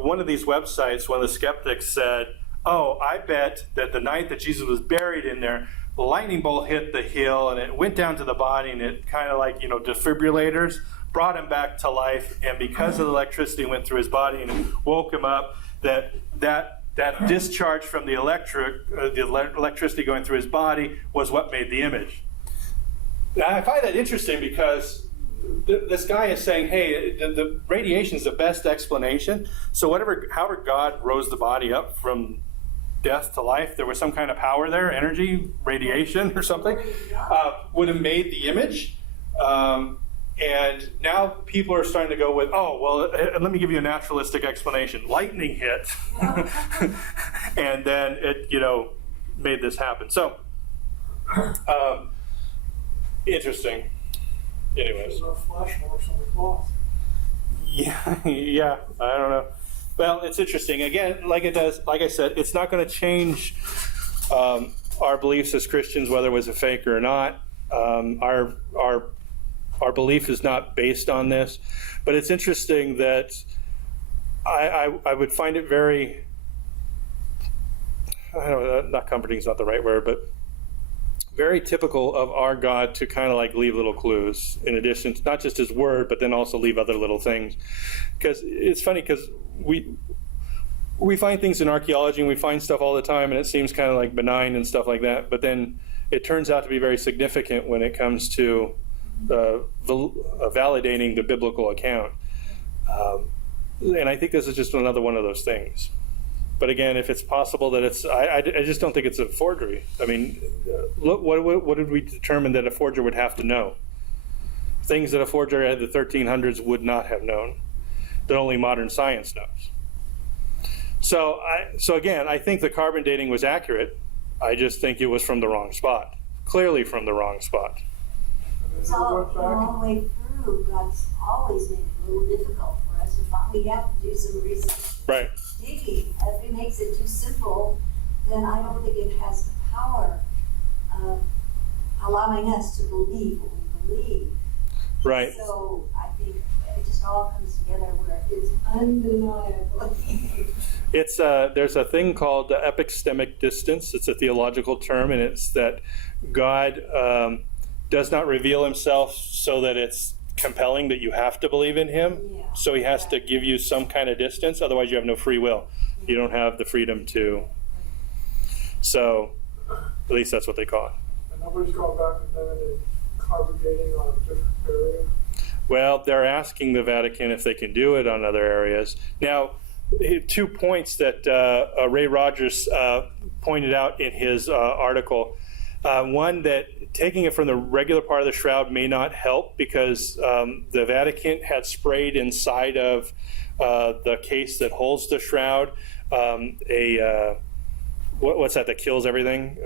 one of these websites, one of the skeptics said, oh, I bet that the night that Jesus was buried in there, the lightning bolt hit the hill and it went down to the body, and it kind of like, defibrillators brought him back to life, and because of the electricity went through his body and it woke him up, that discharge from the electricity going through his body was what made the image. Now, I find that interesting because this guy is saying, hey, the radiation is the best explanation. So however God rose the body up from death to life, there was some kind of power there, energy, radiation or something, would have made the image. And now people are starting to go with, oh, well, let me give you a naturalistic explanation. Lightning hit, and then it, made this happen. So, interesting. Anyways. There's flash marks on the cloth. Yeah, I don't know. Well, it's interesting. Again, like I said, it's not going to change our beliefs as Christians, whether it was a fake or not. Our belief is not based on this, but it's interesting that I would find it very, I don't know, not comforting is not the right word, but very typical of our God to kind of like leave little clues in addition to not just his word, but then also leave other little things. Because it's funny because we find things in archaeology and we find stuff all the time and it seems kind of like benign and stuff like that, but then it turns out to be very significant when it comes to validating the biblical account. And I think this is just another one of those things. But again, if it's possible that it's, I just don't think it's a forgery. I mean, look, what did we determine that a forger would have to know? Things that a forger at the 1300s would not have known, that only modern science knows. So again, I think the carbon dating was accurate. I just think it was from the wrong spot, clearly from the wrong spot. It's all the long way through. God's always made it a little difficult for us. We have to do some research. Right. Digging. If it makes it too simple, then I don't think it has the power of allowing us to believe what we believe. Right. So I think it just all comes together where it's undeniable. It's there's a thing called epistemic distance. It's a theological term, and it's that God does not reveal himself so that it's compelling that you have to believe in him. Yeah. So he has to give you some kind of distance, otherwise you have no free will. You don't have the freedom to. So at least that's what they call it. And nobody's gone back and done any carbon dating on a different area? Well, they're asking the Vatican if they can do it on other areas. Now, 2 points that Ray Rogers pointed out in his article. One, that taking it from the regular part of the shroud may not help because the Vatican had sprayed inside of the case that holds the shroud what's that kills everything?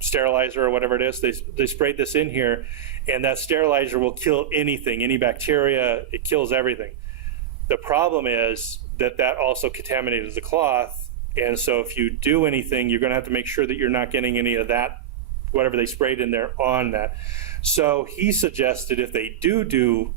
Sterilizer or whatever it is. They sprayed this in here, and that sterilizer will kill anything, any bacteria. It kills everything. The problem is that also contaminated the cloth, And so if you do anything, you're going to have to make sure that you're not getting any of that, whatever they sprayed in there, on that. So he suggested if they do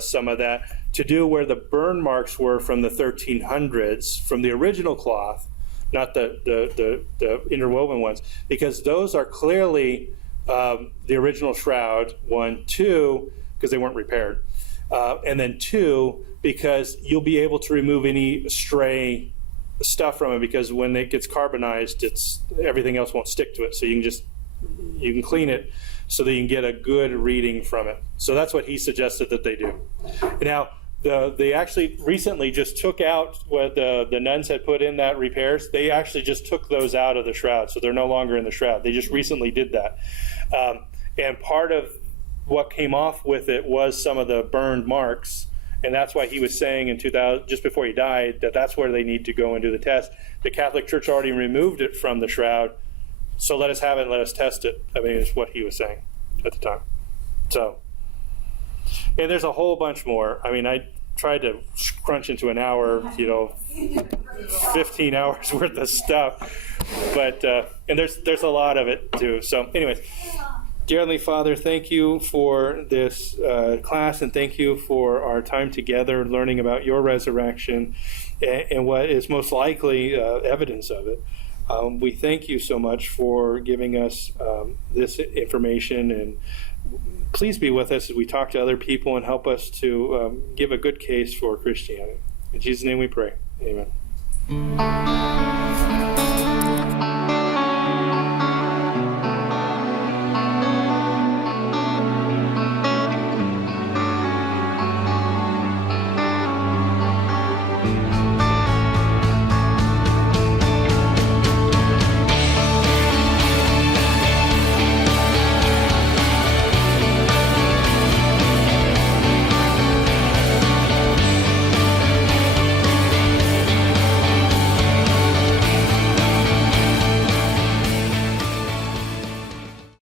some of that, to do where the burn marks were from the 1300s, from the original cloth, not the interwoven ones, because those are clearly the original shroud, 1, 2, because they weren't repaired, and then 2, because you'll be able to remove any stray stuff from it, because when it gets carbonized, everything else won't stick to it. So you can clean it so that you can get a good reading from it. So that's what he suggested that they do. Now, they actually recently just took out what the nuns had put in that repairs. They actually just took those out of the shroud, so they're no longer in the shroud. They just recently did that. And part of what came off with it was some of the burned marks. And that's why he was saying in 2000, just before he died, that's where they need to go and do the test. The Catholic Church already removed it from the shroud, so let us have it and let us test it. I mean, it's what he was saying at the time. So, and there's a whole bunch more. I mean, I tried to crunch into an hour, 15 hours worth of stuff. But, and there's a lot of it too. So anyways, dear Heavenly Father, thank you for this class, and thank you for our time together learning about your resurrection and what is most likely evidence of it. We thank you so much for giving us this information, and please be with us as we talk to other people and help us to give a good case for Christianity. In Jesus' name we pray. Amen.